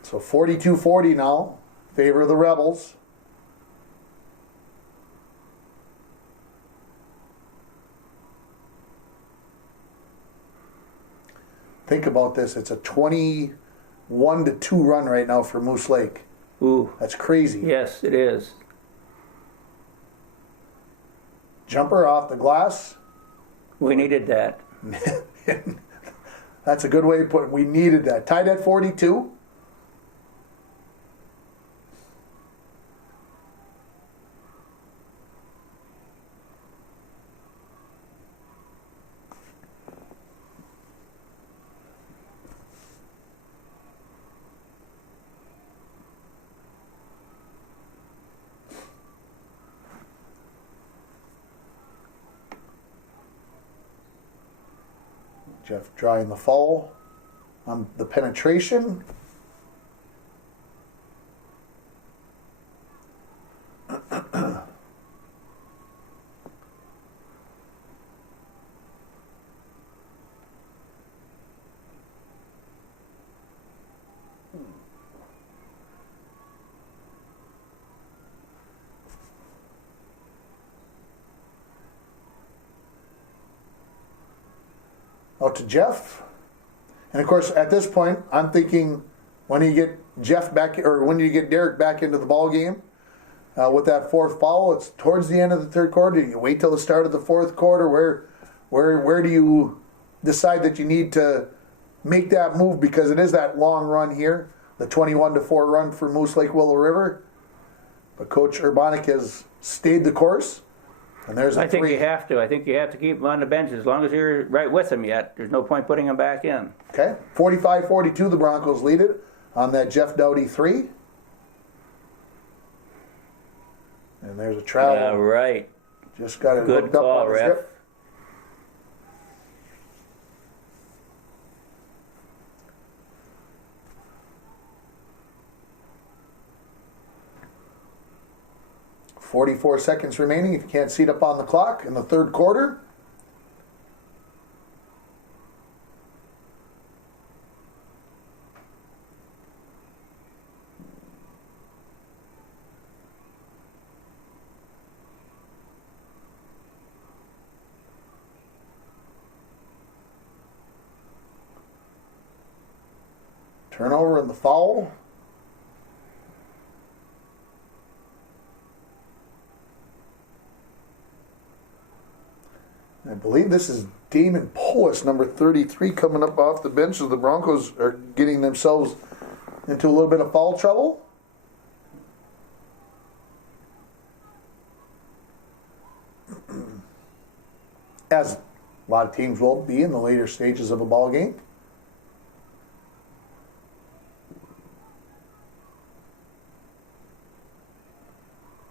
So 42-40 now. Favor of the Rebels. Think about this. It's a 21-2 run right now for Moose Lake. Ooh. That's crazy. Yes, it is. Jumper off the glass. We needed that. That's a good way to put it. We needed that. Tied at 42. Jeff drying the foul on the penetration. Out to Jeff. And of course, at this point, I'm thinking, when do you get Jeff back, or when do you get Derek back into the ball game? With that fourth foul, it's towards the end of the third quarter. Do you wait till the start of the fourth quarter? Where do you decide that you need to make that move? Because it is that long run here, the 21-4 run for Moose Lake Willow River. But Coach Urbanik has stayed the course. And there's I think three. you have to. I think you have to keep him on the bench as long as you're right with him yet. There's no point putting him back in. Okay, 45-42, the Broncos lead it on that Jeff Doughty 3. And there's a travel. Yeah, right. Just got it Good hooked up call, on his ref. hip. .44 seconds remaining if you can't see it up on the clock in the third quarter. Turnover and the foul. I believe this is Damon Polis, number 33, coming up off the bench as the Broncos are getting themselves into a little bit of foul trouble. As a lot of teams will be in the later stages of a ball game.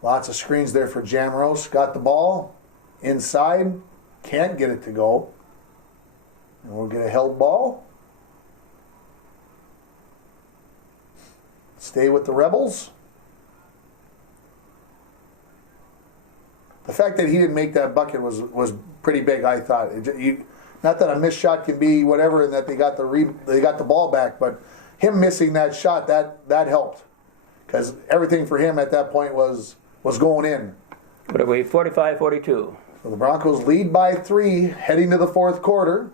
Lots of screens there for Jamros. Got the ball inside. Can't get it to go. And we'll get a held ball. Stay with the Rebels. The fact that he didn't make that bucket was pretty big, I thought. Not that a missed shot can be whatever and that they got the ball back, but him missing that shot, that helped. Because everything for him at that point was going in. What are we, 45-42? So the Broncos lead by 3 heading to the fourth quarter.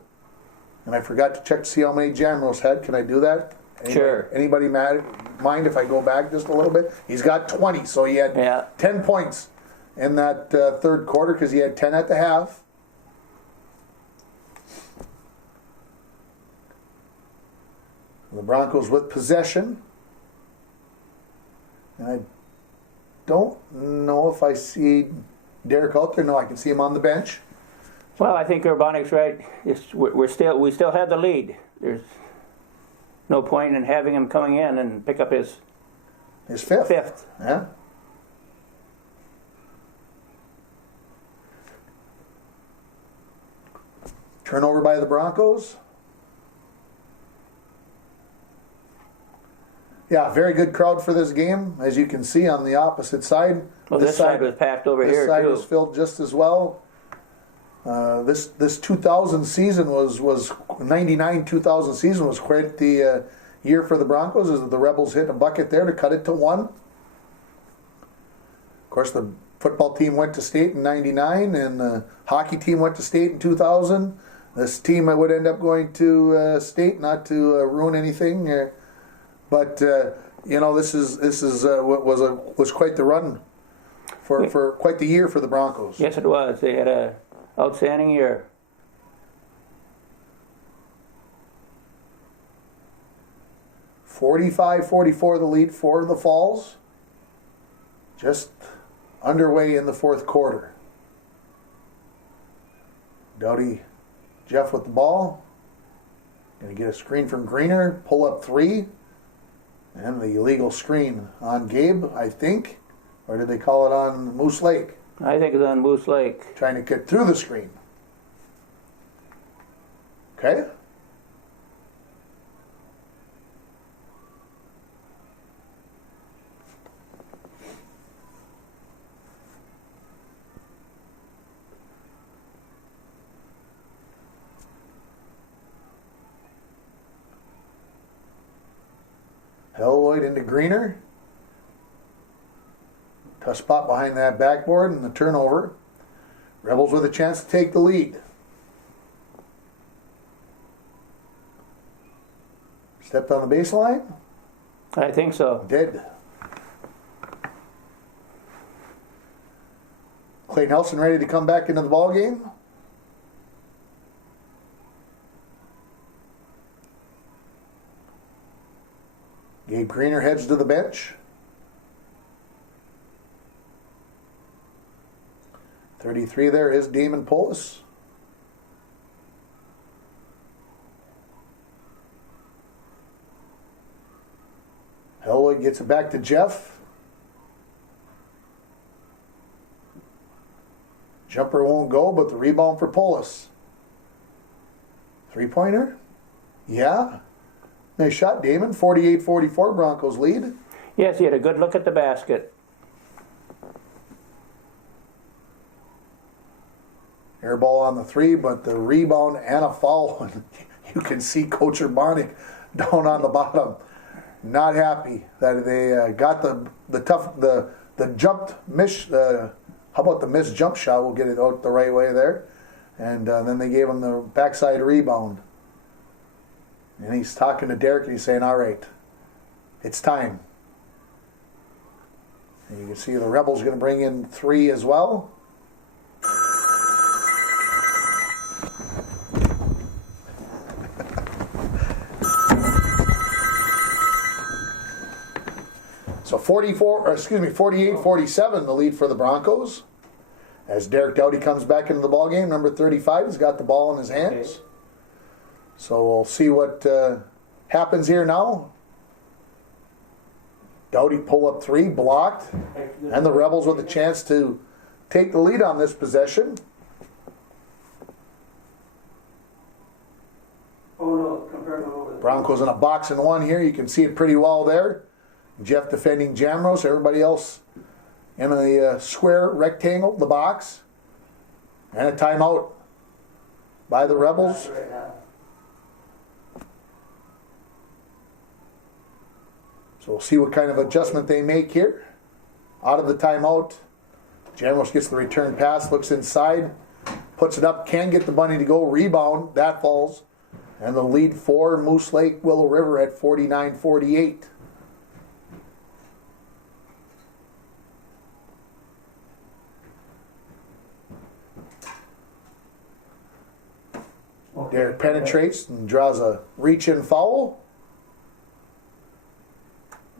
And I forgot to check to see how many Jamros had. Can I do that? Sure. Anybody mind if I go back just a little bit? He's got 20, so he had 10 points in that third quarter because he had 10 at the half. The Broncos with possession. And I don't know if I see Derek out there. No, I can see him on the bench. Well, I think Urbanic's right. We still have the lead. There's no point in having him coming in and pick up his fifth. Yeah. Turnover by the Broncos. Yeah, very good crowd for this game, as you can see on the opposite side. Well, this side was packed over here, too. This side too. was filled just as well. This 2000 season was 99 2000 season was quite the year for the Broncos, as the Rebels hit a bucket there to cut it to 1. Of course, the football team went to state in 99, and the hockey team went to state in 2000. This team would end up going to state, not to ruin anything. But this was quite the run for quite the year for the Broncos. Yes, it was. They had a outstanding year. (45-44) the lead for the Falls. Just underway in the fourth quarter. Doughty, Jeff with the ball. Going to get a screen from Greener. Pull up 3. And the illegal screen on Gabe, I think. Or did they call it on Moose Lake? I think it's on Moose Lake. Trying to get through the screen. Okay. Helloyd into Greener. Tough spot behind that backboard and the turnover. Rebels with a chance to take the lead. Stepped on the baseline? I think so. Did. Clay Nelson ready to come back into the ball game. Gabe Greener heads to the bench. 33 there is Damon Polis. Helwig gets it back to Jeff. Jumper won't go, but the rebound for Polis. 3-pointer? Yeah. Nice shot, Damon. 48-44, Broncos lead. Yes, he had a good look at the basket. Air ball on the 3, but the rebound and a foul. You can see Coach Urbanic down on the bottom. Not happy that they got the jumped miss. How about the missed jump shot? We'll get it out the right way there. And then they gave him the backside rebound. And he's talking to Derek and he's saying, all right, it's time. And you can see the Rebels going to bring in 3 as well. So 48-47 the lead for the Broncos. As Derek Doughty comes back into the ballgame, number 35 has got the ball in his hands. Okay. So we'll see what happens here now. Doughty pull up 3, blocked. And the Rebels with a chance to take the lead on this possession. Broncos in a box and 1 here. You can see it pretty well there. Jeff defending Jamros. Everybody else in the square rectangle, the box. And a timeout by the Rebels. So we'll see what kind of adjustment they make here. Out of the timeout. Jamros gets the return pass, looks inside, puts it up, can get the bunny to go, rebound, that falls. And the lead for Moose Lake, Willow River at 49-48. Derek penetrates and draws a reach-in foul.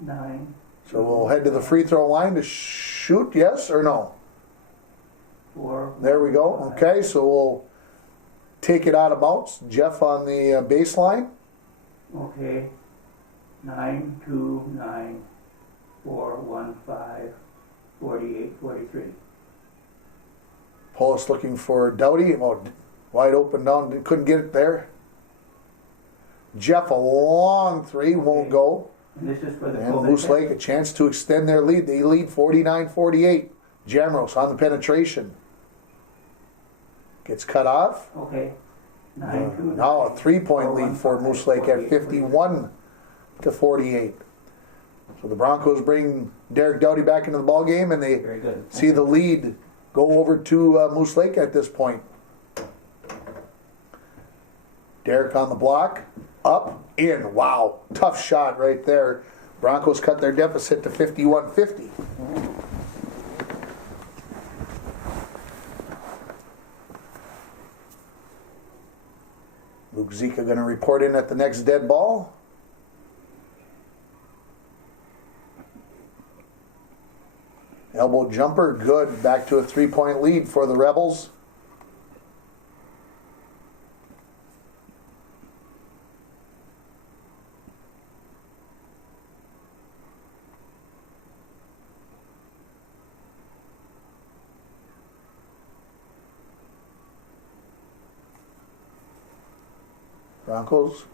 9. So we'll head to the free throw line to shoot, yes or no? 4. There we go. Okay, so we'll take it out of bounds. Jeff on the baseline. Okay. 929 415 4843. Polis looking for Doughty. Oh, wide open down. Couldn't get it there. Jeff a long three. Won't go. And this is for the And Moose Lake a chance to extend their lead. They lead 49-48. Jamros on the penetration. Gets cut off. Okay. Now a 3-point lead for Moose Lake at 51-48. So the Broncos bring Derek Doughty back into the ball game, and they see the lead go over to Moose Lake at this point. Derek on the block, up, in. Wow, tough shot right there. Broncos cut their deficit to 51-50. Luke Zika going to report in at the next dead ball. Elbow jumper, good. Back to a 3-point lead for the Rebels. Broncos,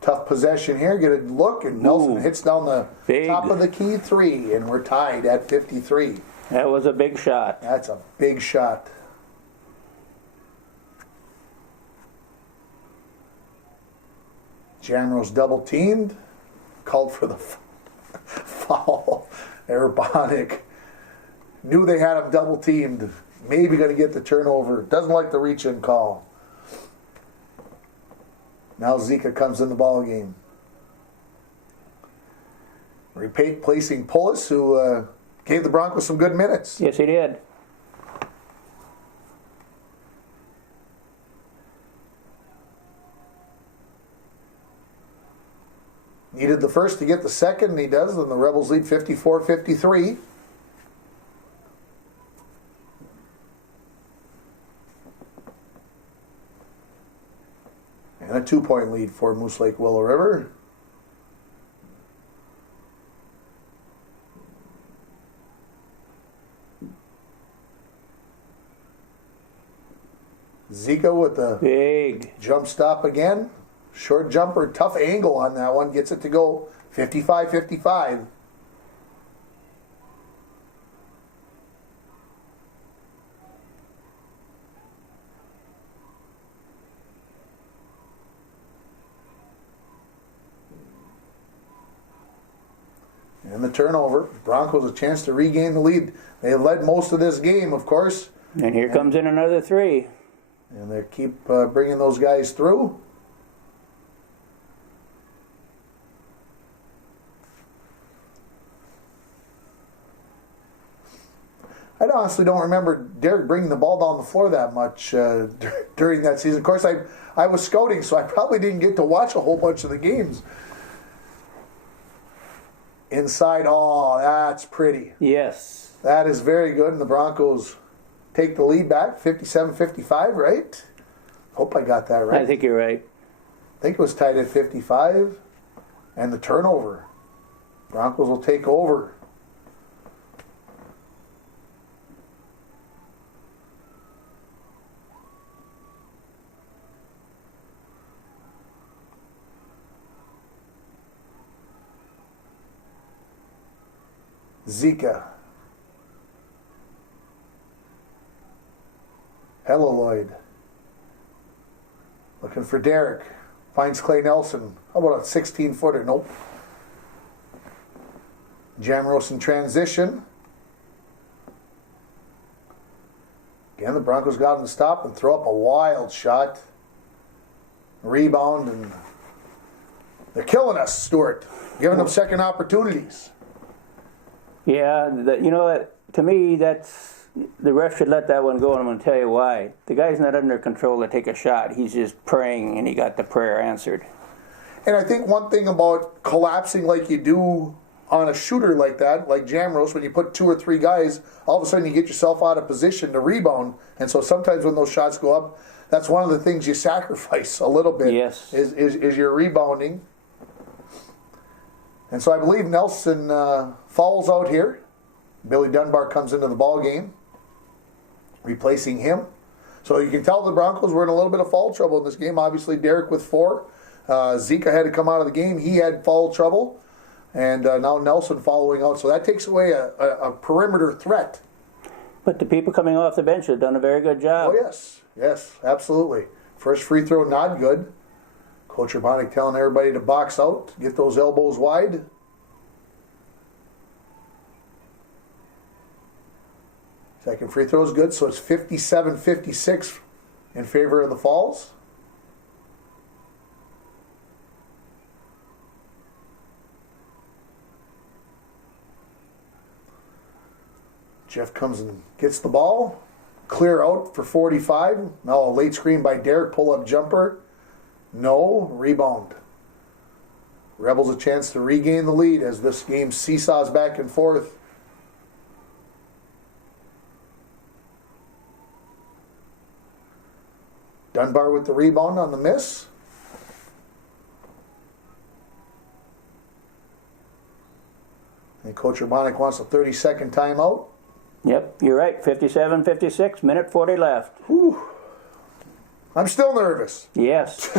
tough possession here. Get a look, and Nelson hits down the top of the key three, and we're tied at 53. That was a big shot. That's a big shot. Jamros double teamed, called for the foul. Aeroponic knew they had him double teamed. Maybe going to get the turnover. Doesn't like the reach in call. Now Zika comes in the ball game. Replacing Polis, who gave the Broncos some good minutes. Yes, he did. Needed the first to get the second, and he does, and the Rebels lead 54-53. And a 2-point lead for Moose Lake Willow River. Zika with the big jump stop again. Short jumper, tough angle on that one. Gets it to go 55-55. And the turnover. Broncos a chance to regain the lead. They led most of this game, of course. And here comes in another three. And they keep bringing those guys through. I honestly don't remember Derek bringing the ball down the floor that much during that season. Of course, I was scouting, so I probably didn't get to watch a whole bunch of the games. Inside, oh, that's pretty. Yes. That is very good, and the Broncos take the lead back, 57-55, right? Hope I got that right. I think you're right. I think it was tied at 55. And the turnover. Broncos will take over. Zika. Hello, Lloyd. Looking for Derek. Finds Clay Nelson. How about a 16-footer? Nope. Jamros in transition. Again, the Broncos got him to stop and throw up a wild shot. Rebound, and they're killing us, Stuart. Giving them second opportunities. Yeah, you know what? To me, that's the ref should let that one go, and I'm going to tell you why. The guy's not under control to take a shot. He's just praying, and he got the prayer answered. And I think one thing about collapsing like you do on a shooter like that, like Jamrose, when you put 2 or 3 guys, all of a sudden you get yourself out of position to rebound. And so sometimes when those shots go up, that's one of the things you sacrifice a little bit. Yes. Is your rebounding. And so I believe Nelson fouls out here. Billy Dunbar comes into the ball game, replacing him. So you can tell the Broncos were in a little bit of foul trouble in this game. Obviously, Derek with 4. Zika had to come out of the game. He had foul trouble. And now Nelson following out. So that takes away a perimeter threat. But the people coming off the bench have done a very good job. Oh, yes. Yes, absolutely. First free throw, not good. Coach Urbanic telling everybody to box out, get those elbows wide. Second free throw is good, so it's 57-56 in favor of the Falls. Jeff comes and gets the ball. Clear out for 45. Now a late screen by Derek. Pull-up jumper. No. Rebound. Rebels a chance to regain the lead as this game seesaws back and forth. Dunbar with the rebound on the miss. And Coach Urbanic wants a 30-second timeout. Yep, you're right. 57-56, minute 40 left. Whew. I'm still nervous. Yes.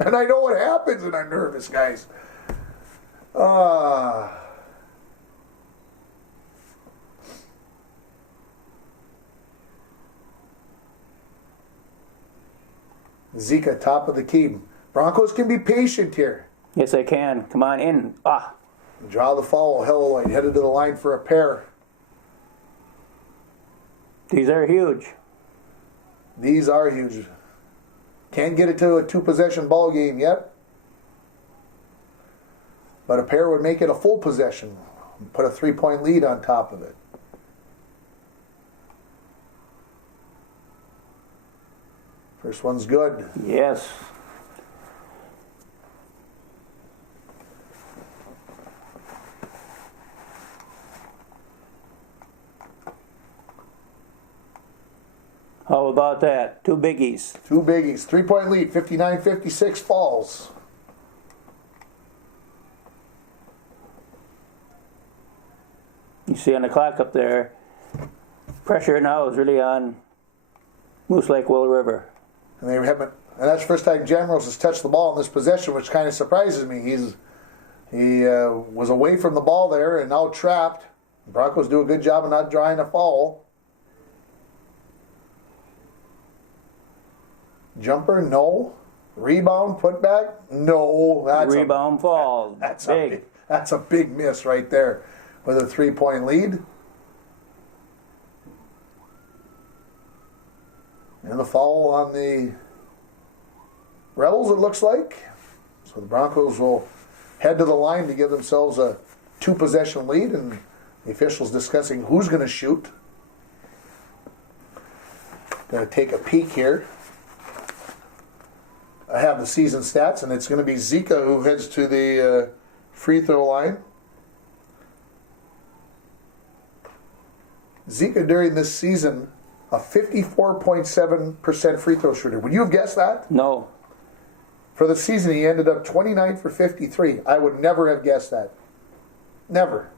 And I know what happens when I'm nervous, guys. Zika, top of the key. Broncos can be patient here. Yes, they can. Come on in. Draw the foul. Helloyd headed to the line for a pair. These are huge. These are huge. Can't get it to a 2-possession ball game yet. But a pair would make it a full possession. Put a 3-point lead on top of it. First one's good. Yes. How about that? 2 biggies. 2 biggies. 3-point lead. 59-56 Falls. You see on the clock up there, pressure now is really on Moose Lake Willow River. And they haven't. And that's the first time Jamrose has touched the ball in this possession, which kind of surprises me. He was away from the ball there and now trapped. The Broncos do a good job of not drawing a foul. Jumper, no. Rebound, putback, no. Rebound falls. That's big. That's a big miss right there with a 3-point lead. And the foul on the Rebels, it looks like. So the Broncos will head to the line to give themselves a 2-possession lead, and the officials discussing who's going to shoot. Going to take a peek here. I have the season stats, and it's going to be Zika who heads to the free throw line. Zika during this season, a 54.7% free throw shooter. Would you have guessed that? No. For the season, he ended up 29 for 53. I would never have guessed that. Never.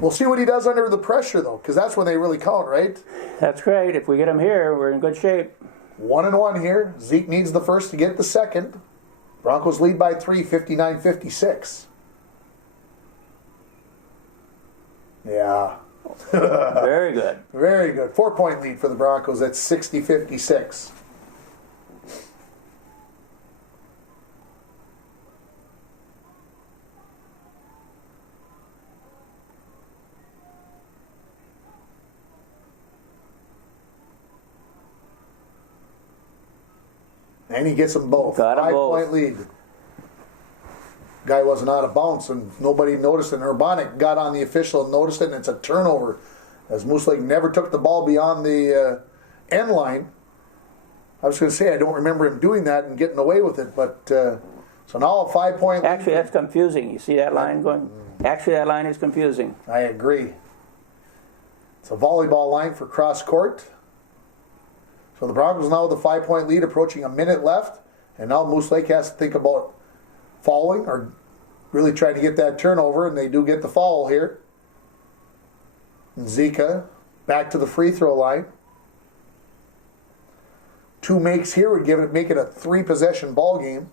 We'll see what he does under the pressure, though, because that's when they really count, right? That's great. If we get him here, we're in good shape. 1-1 here. Zeke needs the first to get the second. Broncos lead by 3, 59-56. Yeah. Very good. Very good. 4-point lead for the Broncos. That's 60-56. And he gets them both. Got 'em both. 5-point lead. Guy wasn't out of bounds, and nobody noticed it. And Urbanic got on the official and noticed it, and it's a turnover, as Moose Lake never took the ball beyond the end line. I was going to say, I don't remember him doing that and getting away with it, but so now a 5-point lead. Actually, that's confusing. You see that line going? Actually, that line is confusing. I agree. It's a volleyball line for cross court. So the Broncos now with a 5-point lead, approaching a minute left, and now Moose Lake has to think about fouling or really trying to get that turnover, and they do get the foul here. And Zika back to the free throw line. 2 makes here would make it a 3-possession ball game.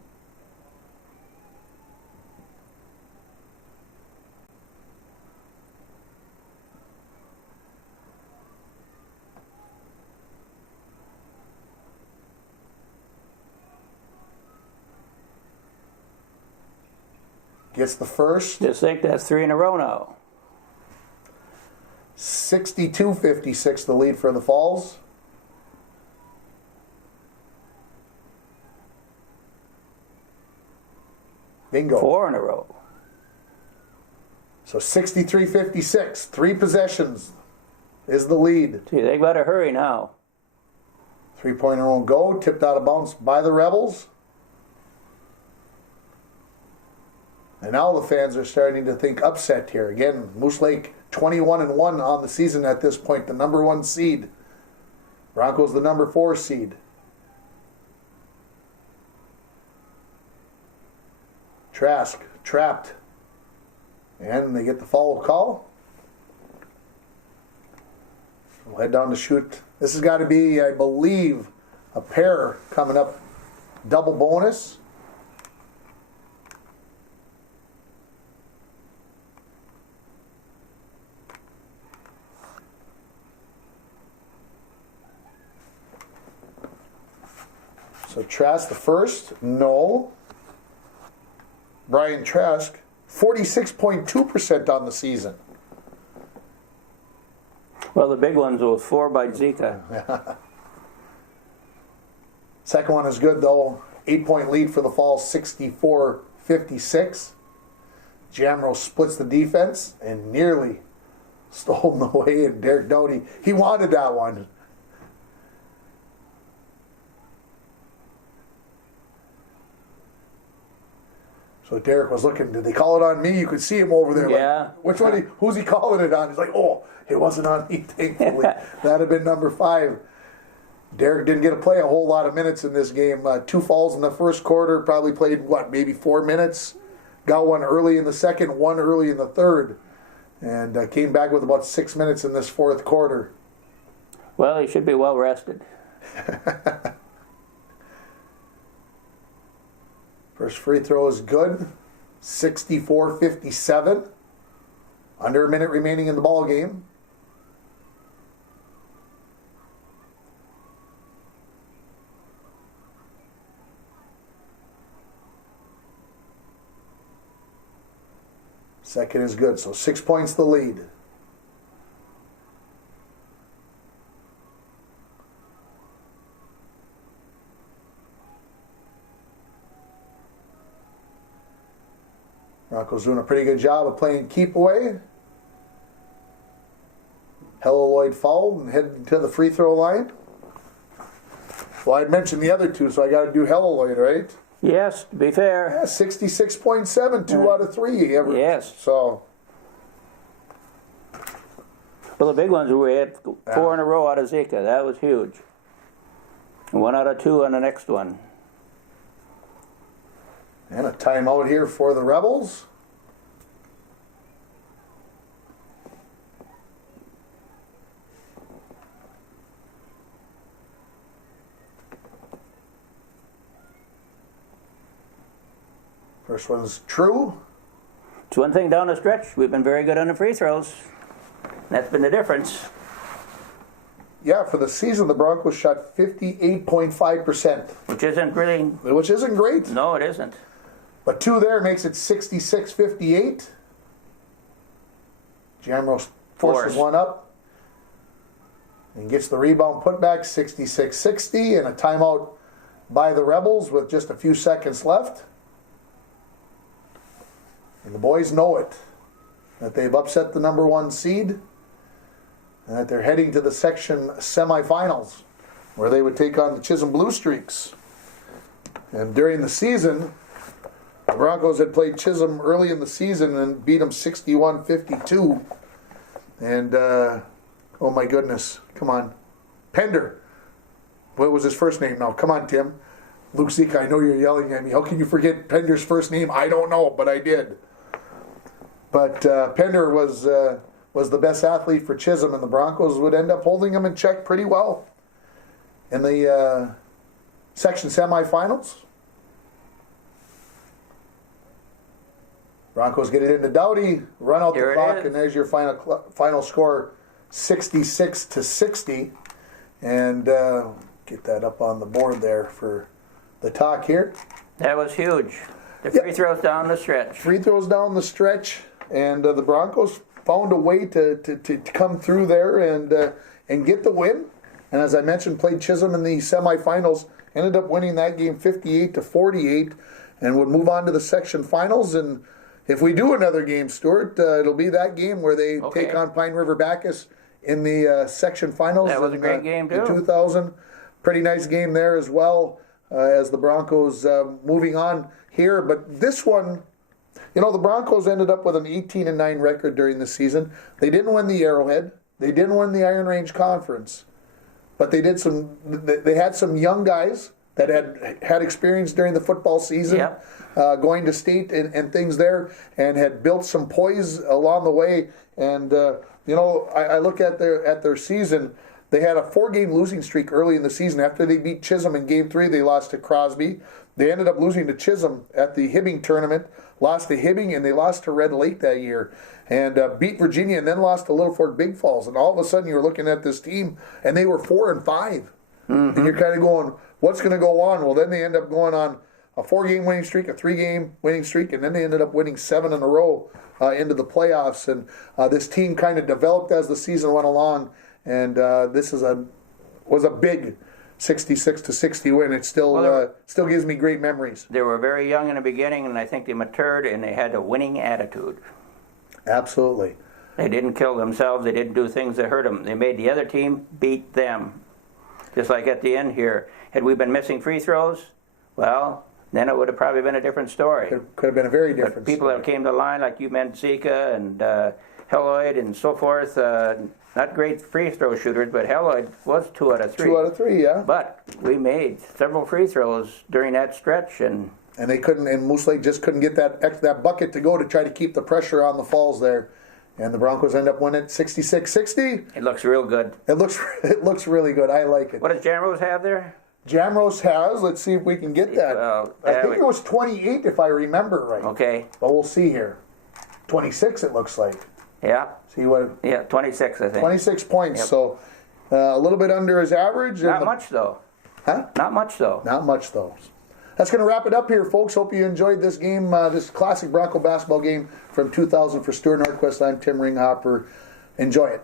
Gets the first. Just think that's 3 in a row now. 62-56 the lead for the Falls. Bingo. 4 in a row. So 63-56, 3 possessions is the lead. See, they got to hurry now. 3-pointer won't go. Tipped out of bounds by the Rebels. And now the fans are starting to think upset here. Again, Moose Lake 21-1 on the season at this point, the number 1 seed. Broncos the number 4 seed. Trask trapped. And they get the foul call. We'll head down to shoot. This has got to be, I believe, a pair coming up. Double bonus. So Trask the first, no. Brian Trask, 46.2% on the season. Well, the big ones was 4 by Zika. Second one is good though. 8-point lead for the Falls, 64-56. Jamro splits the defense and nearly stole them away. And Derek Doty, he wanted that one. So Derek was looking, did they call it on me? You could see him over there. Yeah. Like, which one? Who's he calling it on? He's like, oh, it wasn't on me, thankfully. That'd have been number 5. Derek didn't get to play a whole lot of minutes in this game. 2 fouls in the first quarter, probably played, maybe 4 minutes. Got one early in the second, one early in the third. And came back with about 6 minutes in this fourth quarter. Well, he should be well rested. First free throw is good. 64-57. Under a minute remaining in the ball game. Second is good. So 6 points the lead. Broncos doing a pretty good job of playing keep away. Hello Lloyd fouled and headed to the free throw line. Well, I'd mentioned the other 2, so I got to do Hello Lloyd, right? Yes, to be fair. Yeah, 66.7, 2 out of 3. Yes. So. Well, the big ones we had 4 in a row out of Zika. That was huge. And 1 out of 2 on the next one. And a timeout here for the Rebels. First one's true. It's one thing down the stretch. We've been very good on the free throws. That's been the difference. Yeah, for the season, the Broncos shot 58.5%. Which isn't really... Which isn't great. No, it isn't. But 2 there makes it 66-58. Jamro forces one up and gets the rebound put back, 66-60, and a timeout by the Rebels with just a few seconds left. And the boys know it, that they've upset the number 1 seed and that they're heading to the section semifinals. where they would take on the Chisholm Blue Streaks. And during the season, the Broncos had played Chisholm early in the season and beat them 61-52. And, oh my goodness, come on. Pender. What was his first name now? Come on, Tim. Luke Zeke, I know you're yelling at me. How can you forget Pender's first name? I don't know, but I did. But Pender was the best athlete for Chisholm, and the Broncos would end up holding him in check pretty well. In the section semifinals, Broncos get it into Doughty, run out the clock, and there's your final score, 66-60. And get that up on the board there for the talk here. That was huge. The free throws down the stretch. Free throws down the stretch, and the Broncos found a way to come through there and get the win. And as I mentioned, played Chisholm in the semifinals, ended up winning that game 58-48, and would move on to the section finals. And if we do another game, Stuart, it'll be that game where they take on Pine River Bacchus in the section finals. That was a great game, too. 2000. Pretty nice game there as well, as the Broncos moving on here. But this one, you know, the Broncos ended up with an 18-9 record during the season. They didn't win the Arrowhead. They didn't win the Iron Range Conference. But they had some young guys that had experience during the football season, going to state and things there, and had built some poise along the way. And you know, I look at their season. They had a 4-game losing streak early in the season. After they beat Chisholm in Game 3, they lost to Crosby. They ended up losing to Chisholm at the Hibbing tournament, lost to Hibbing, and they lost to Red Lake that year. And beat Virginia, and then lost to Little Fork Big Falls. And all of a sudden, you're looking at this team, and they were 4-5. Mm-hmm. And you're kind of going, what's going to go on? Well, then they end up going on a 4-game winning streak, a 3-game winning streak, and then they ended up winning 7 in a row into the playoffs. And this team kind of developed as the season went along. And this was a big 66-60 win. It still gives me great memories. They were very young in the beginning, and I think they matured, and they had a winning attitude. Absolutely. They didn't kill themselves. They didn't do things that hurt them. They made the other team beat them. Just like at the end here. Had we been missing free throws, well, then it would have probably been a different story. Could have been a very different but people story. that came to the line, like you mentioned, Zika and Helloyd and so forth, not great free throw shooters, but Helloyd was 2 out of 3. 2 out of 3, yeah. But we made several free throws during that stretch, and they couldn't, and Moose Lake just couldn't get that bucket to go to try to keep the pressure on the Falls there. And the Broncos end up winning 66-60. It looks real good. It looks really good. I like it. What does Jamrose have there? Jamrose has, let's see if we can get that. I think it was 28 if I remember right. Okay. But we'll see here. 26 it looks like. Yeah. See what? Yeah, 26 I think. 26 points, yep. So a little bit under his average. Not much though. Huh? Not much though. Not much though. That's going to wrap it up here, folks. Hope you enjoyed this game, this classic Bronco basketball game from 2000 for Stuart Nordquist. I'm Tim Ringhopper. Enjoy it.